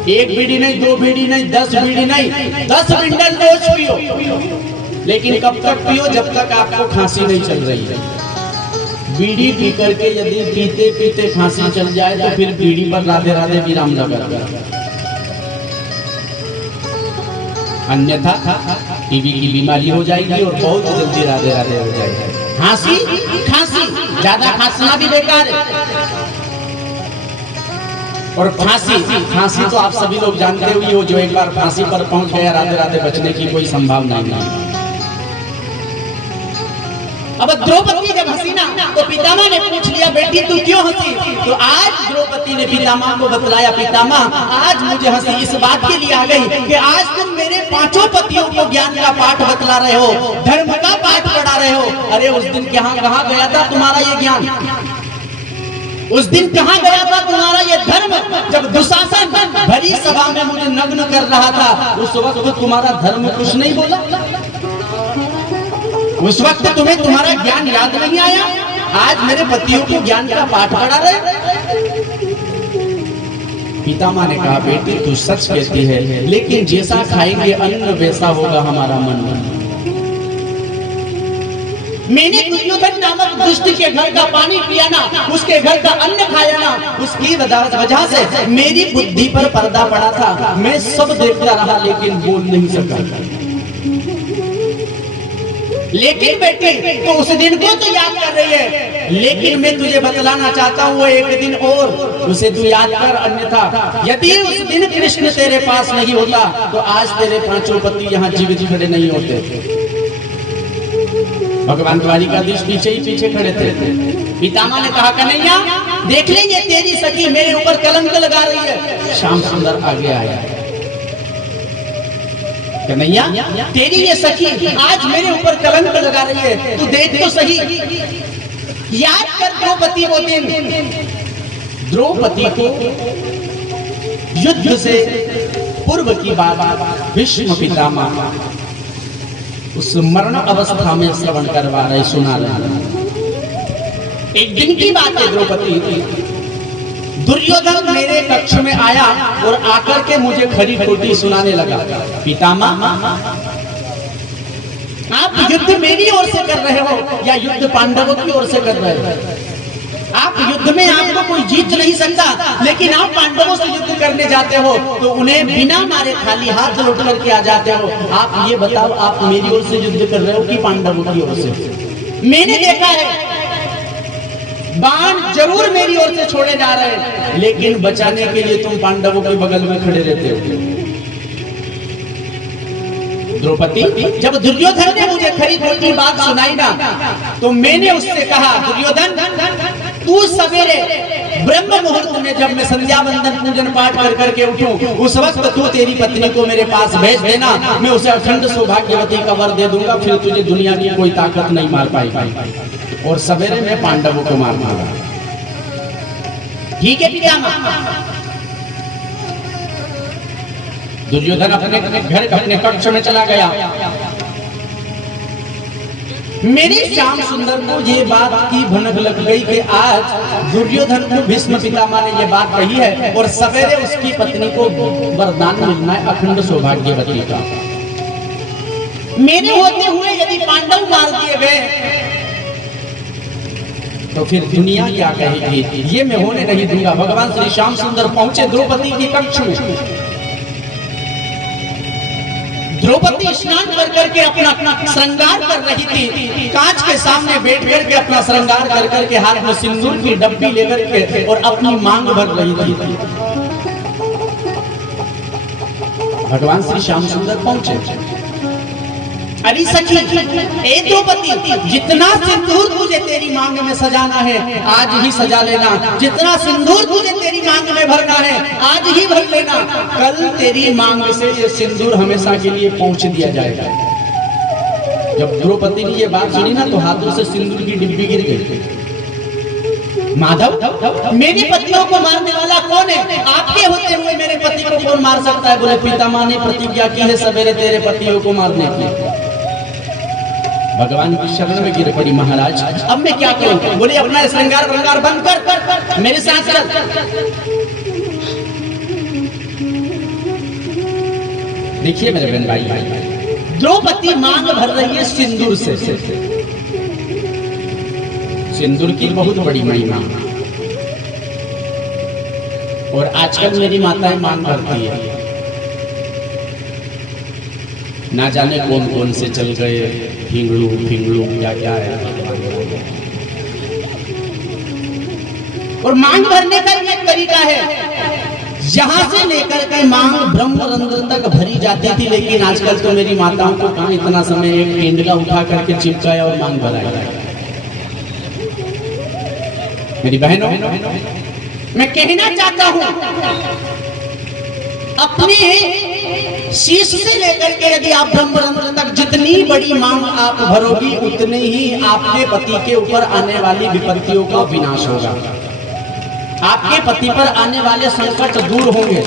एक बीड़ी नहीं, दो बीड़ी नहीं, 10 बीड़ी नहीं, 10 बिंडल रोज पियो, लेकिन कब तक पियो? जब तक आपको खांसी नहीं चल रही है। बीड़ी पी करके यदि पीते पीते खांसी चल जाए तो फिर बीड़ी पर राधे राधे विराम लगा, अन्यथा टीबी की बीमारी हो जाएगी और बहुत जल्दी राधे राधे हो जाएगी। खांसी, खांसी, ज्यादा खांसना भी बेकार है। और फांसी, फांसी तो आप सभी लोग जानते हुए हो, जो एक बार फांसी पर पहुंच गया, राधे राधे बचने की कोई संभावना नहीं। अब द्रौपदी जब हंसी ना तो पितामह ने पूछ लिया, बेटी तू क्यों हंसी? तो आज द्रौपदी ने पितामह को बतलाया, पितामह आज मुझे हंसी इस बात के लिए आ गई कि आज तुम मेरे 5 पतियों को ज्ञान का पाठ बतला रहे हो, धर्म का पाठ पढ़ा रहे हो। अरे उस दिन कहाँ गया था तुम्हारा ये ज्ञान? उस दिन कहाँ गया था तुम्हारा ये धर्म? जब दुशासन भरी सभा में मुझे नग्न कर रहा था, उस वक्त तुम्हारा धर्म कुछ नहीं बोला? उस वक्त तुम्हें तुम्हारा ज्ञान याद नहीं आया? आज मेरे पतियों को ज्ञान का पाठ पढ़ा रहे। पितामह ने कहा, बेटी तू सच कहती है, लेकिन जैसा खाएंगे अन्न वैसा होगा हमारा मन। मैंने दुर्योधन नामक दुष्ट के घर का पानी पिया ना, उसके घर का अन्न खाया ना, उसकी वजह से मेरी बुद्धि पर पर्दा पड़ा था। मैं सब देखता रहा लेकिन बोल नहीं सका। लेकिन बेटे तो उस दिन को तो याद कर रही है, लेकिन मैं तुझे बतलाना चाहता हूँ वो एक दिन और उसे तू याद कर, अन्यथा यदि उस दिन कृष्ण तेरे पास नहीं होता तो आज तेरे 5 पति यहाँ जीवित खड़े नहीं होते। भगवान द्वारिकाधीश पीछे ही पीछे खड़े थे। पितामह ने कहा, कन्हैया देख ले ये तेरी सखी मेरे ऊपर कलंक लगा रही है। श्याम सुंदर आगे आया, कन्हैया तेरी ये सखी आज मेरे ऊपर कलंक लगा रही है, तू देख तो सही, याद कर द्रौपदी वो दिन। द्रौपदी को युद्ध से पूर्व की बात भीष्म पितामह उस मरण अवस्था में श्रवण करवा रहे, सुना रहे। एक दिन की बात है, द्रौपदी दुर्योधन मेरे कक्ष में आया और आकर के मुझे खरी खोटी सुनाने लगा। पितामह आप युद्ध मेरी ओर से कर रहे हो या युद्ध पांडवों की ओर से कर रहे हो? आप युद्ध में आपको कोई जीत नहीं सकता, लेकिन आप पांडवों से युद्ध करने जाते हो तो उन्हें बिना मारे खाली हाथ लौट करके आ जाते हो। आप ये बताओ, आप मेरी ओर से युद्ध कर रहे हो कि पांडवों की ओर से? मैंने देखा है बाण जरूर मेरी ओर से छोड़े जा रहे हैं, लेकिन बचाने के लिए तुम पांडवों के बगल में खड़े रहते हो। द्रौपदी जब दुर्योधन ने मुझे खरी खोटी बात सुनाई ना, तो मैंने उससे कहा, दुर्योधन तू सवेरे ब्रह्म मुहूर्त में जब मैं संध्या वंदन पूजन पाठ कर करके उठूं, उस वक्त तू तेरी पत्नी को मेरे पास भेज देना, मैं उसे अखंड सौभाग्यवती का वर दे दूंगा, फिर तुझे दुनिया की कोई ताकत नहीं मार पाएगी। और सवेरे मैं पांडवों को मार मारा। ठीक है पितामह। दुर्योधन अपने घर अपने कक्ष में चला गया। मेरे श्याम सुंदर को ये बात की भनक लग गई कि आज दुर्योधन को भीष्म पितामह ने ये बात कही है और सवेरे उसकी पत्नी को वरदान मिलना है अखंड सौभाग्यवती का। मेरे होते हुए यदि पांडव मार दिए गए तो फिर दुनिया क्या कहेगी, ये मैं होने नहीं दूंगा। भगवान श्री श्याम सुंदर पहुंचे द्रौपदी के कक्ष में। द्रौपदी स्नान कर करके अपना श्रृंगार कर रही थी, कांच के सामने बैठ करके अपना श्रृंगार कर करके हाथ में सिंदूर की डब्बी लेकर के और अपनी मांग भर रही थी। भगवान श्री श्याम सुंदर पहुंचे। अरे सखी, ए द्रौपदी, जितना सिंदूर तुझे तेरी मांग में सजाना है आज ही सजा लेना, जितना सिंदूर तुझे तेरी मांग में भरना है आज ही भर लेना, कल तेरी मांग से ये सिंदूर हमेशा के लिए पहुंच दिया जाएगा। जब द्रौपदी ने ये बात सुनी ना तो हाथों से सिंदूर की डिब्बी गिर गई। माधव, मेरे पतियों को मारने वाला कौन है? आपके होते हुए मेरे पति को कौन मार सकता है? बोले पितामह ने प्रतिज्ञा की है सवेरे तेरे पतियों को मारने की। भगवान की शरण में गिर पड़ी। महाराज अब मैं क्या करूं? बोले अपना श्रृंगार वृंगार बंद कर मेरे साथ चल। देखिए मेरे बहन भाई, द्रौपदी मांग भर रही है सिंदूर से। सिंदूर की बहुत बड़ी महिमा और आजकल मेरी माताएं मांग भरती है। ना जाने कौन कौन से चल गए, फिंगड़ू क्या क्या है। और मांग भरने का एक तरीका है, यहां से लेकर के मांग ब्रह्मरंध्र तक भरी जाती थी, लेकिन आजकल तो मेरी माताओं को कहां इतना समय एक केंडला उठा करके चिपकाया और मांग भराया। मेरी बहनों, मैं कहना चाहता हूं अपने शीश से लेकर के यदि आप ब्रह्मरंध्र तक जितनी बड़ी मांग आप भरोगी उतने ही आपके पति के ऊपर आने वाली विपत्तियों का विनाश होगा, आपके पति पर आने वाले संकट दूर होंगे।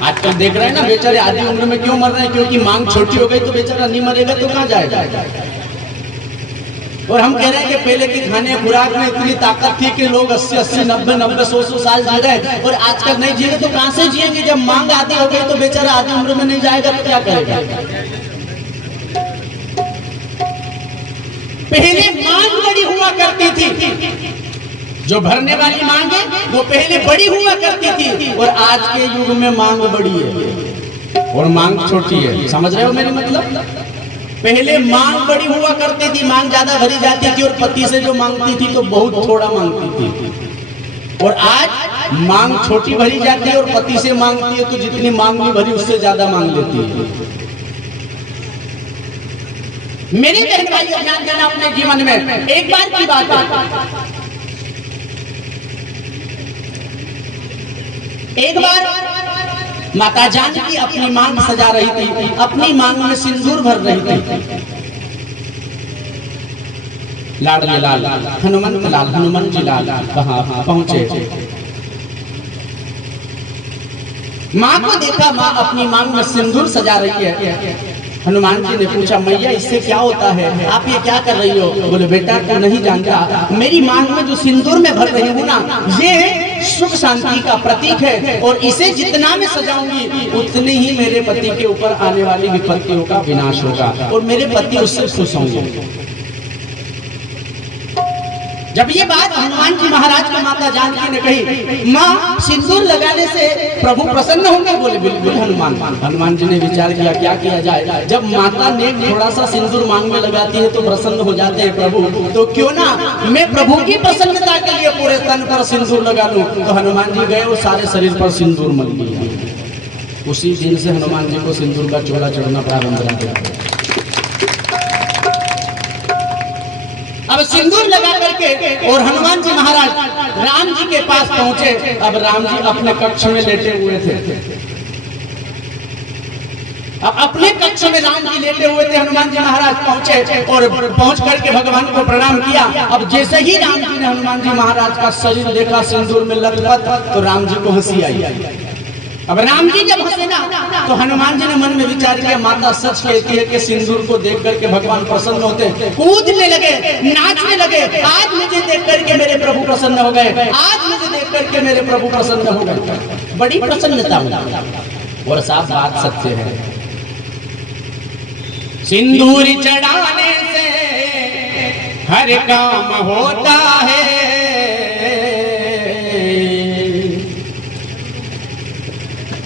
आजकल देख रहे हैं ना बेचारे आधी उम्र में क्यों मर रहे हैं? क्योंकि मांग छोटी हो गई तो बेचारा नहीं मरेगा तो कहां जाएगा। और हम कह रहे हैं कि पहले के खाने खुराक में इतनी ताकत थी कि लोग 80-80, 90-90, 100-100 साल जी रहे और आजकल नहीं जिए तो कहां से जिएंगे? जब मांग आधी हो गई तो बेचारा आधी उम्र में नहीं जाएगा तो क्या करेगा? पहले मांग बड़ी हुआ करती थी, जो भरने वाली मांग है वो पहले बड़ी हुआ करती थी और आज के युग में मांग बड़ी है और मांग छोटी है। समझ रहे हो मेरी मतलब? पहले मांग बड़ी हुआ करती थी, मांग ज्यादा भरी जाती थी और पति से जो मांगती थी तो बहुत थोड़ा मांगती थी। और आज मांग छोटी भरी जाती है और पति से मांगती है तो जितनी मांग नहीं भरी उससे ज्यादा मांग लेती है। मेरे बहन भाई ध्यान देना अपने जीवन में। एक बार की बात है, एक बार माता जानकी अपनी मांग सजा रही थी, अपनी मांग में सिंदूर भर रही थी। लाडले लाल हनुमान जी लाल वहां पहुंचे। मां को देखा, मां अपनी मांग में सिंदूर सजा रही है। हनुमान जी ने पूछा, मैया इससे क्या होता है, आप ये क्या कर रही हो? बोले बेटा तू नहीं जानता, मेरी मांग में जो सिंदूर में भर रही हूँ ना ये सुख शांति का प्रतीक है और इसे जितना मैं सजाऊंगी उतने ही मेरे पति के ऊपर आने वाली विपत्तियों का विनाश होगा और मेरे पति उससे खुश होंगे। जब ये बात हनुमान जी महाराज की माता जानकी ने कही, माँ सिंदूर लगाने से प्रभु प्रसन्न होंगे? बोले बिल्कुल हनुमान। हनुमान जी ने विचार किया क्या किया जाए। जब माता ने थोड़ा सा सिंदूर मांग में लगाती है तो प्रसन्न हो जाते हैं प्रभु, तो क्यों ना मैं प्रभु की प्रसन्नता के लिए पूरे तन पर सिंदूर लगा लूं। तो हनुमान जी गए और सारे शरीर पर सिंदूर मल दिया। उसी दिन से हनुमान जी को सिंदूर का चोला चढ़ना प्रारंभ हो गया। अब सिंदूर लगा करके और हनुमान जी महाराज राम जी के पास पहुंचे। अब राम जी अपने कक्ष में लेटे हुए थे। अब अपने कक्ष में राम जी लेटे हुए थे, हनुमान जी महाराज पहुंचे और पहुंच करके भगवान को प्रणाम किया। अब जैसे ही राम जी ने हनुमान जी महाराज का शरीर देखा सिंदूर में लथपथ, तो राम जी को हंसी आई। अब राम जी जब हंसे ना तो हनुमान जी ने मन में विचार किया, माता सच कहती है कि सिंदूर को देख करके भगवान प्रसन्न होते, कूदने लगे, नाचने लगे। आज मुझे देख करके मेरे प्रभु प्रसन्न हो गए, आज मुझे देख करके मेरे प्रभु प्रसन्न हो गए। बड़ी प्रसन्नता हुई। और साफ बात सत्य है, सिंदूर चढ़ाने से हर काम होता है।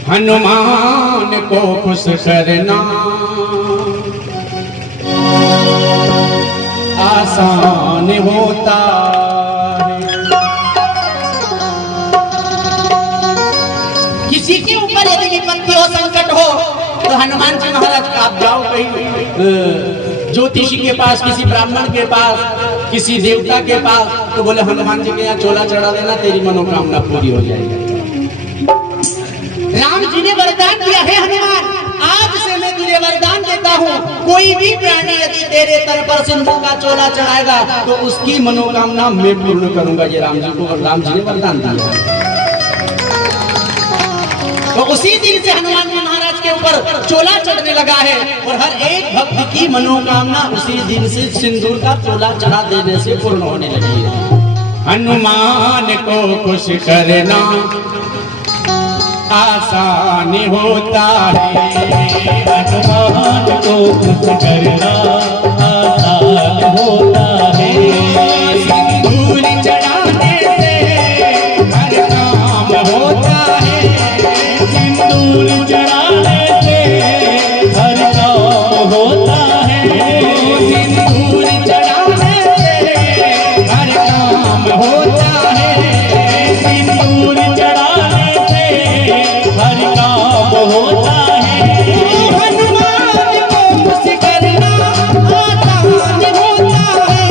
हनुमान को खुश करना आसान होता है। किसी के ऊपर यदि विपत्ति हो, संकट हो, तो हनुमान जी महाराज आप जाओ कहीं ज्योतिषी के पास, किसी ब्राह्मण के पास, किसी देवता के पास, तो बोले हनुमान जी के यहाँ चोला चढ़ा देना, तेरी मनोकामना पूरी हो जाएगी। राम जी ने वरदान दिया है, हनुमान आज से मैं तुझे वरदान देता हूँ, कोई भी प्राणी यदि तेरे तर पर सिंदूर का चोला चढ़ाएगा तो उसकी मनोकामना मैं पूर्ण करूंगा। ये राम जी को राम जी ने वरदान दिया। तो उसी दिन से हनुमान जी महाराज के ऊपर चोला चढ़ने लगा है और हर एक भक्त की मनोकामना उसी दिन से सिंदूर का चोला चढ़ा देने से पूर्ण होने लगी है। हनुमान को खुश करना आसान होता है। हनुमान को खुश करना आसान होता है। सिंदूर चढ़ाने से हर काम होता है। सिंदूर चढ़ाने से हर काम होता है। सिंदूर चढ़ाने से हर काम होता है। सिंदूर चढ़ाने से हर काम होता है। हनुमान को खुश करना आसान होता है।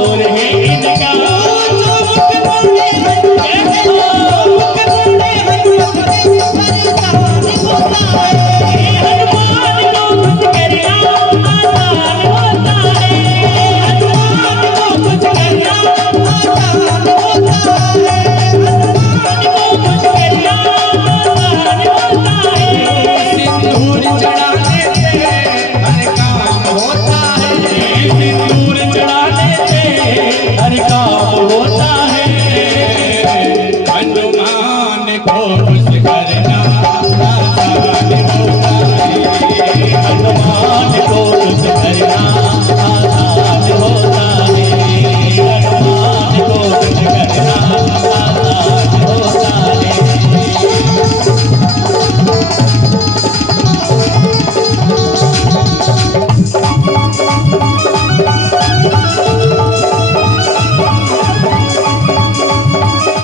शोर है इनका। सिंदूर चढ़ाने से हर काम होता है। सिंदूर चढ़ाने से हर काम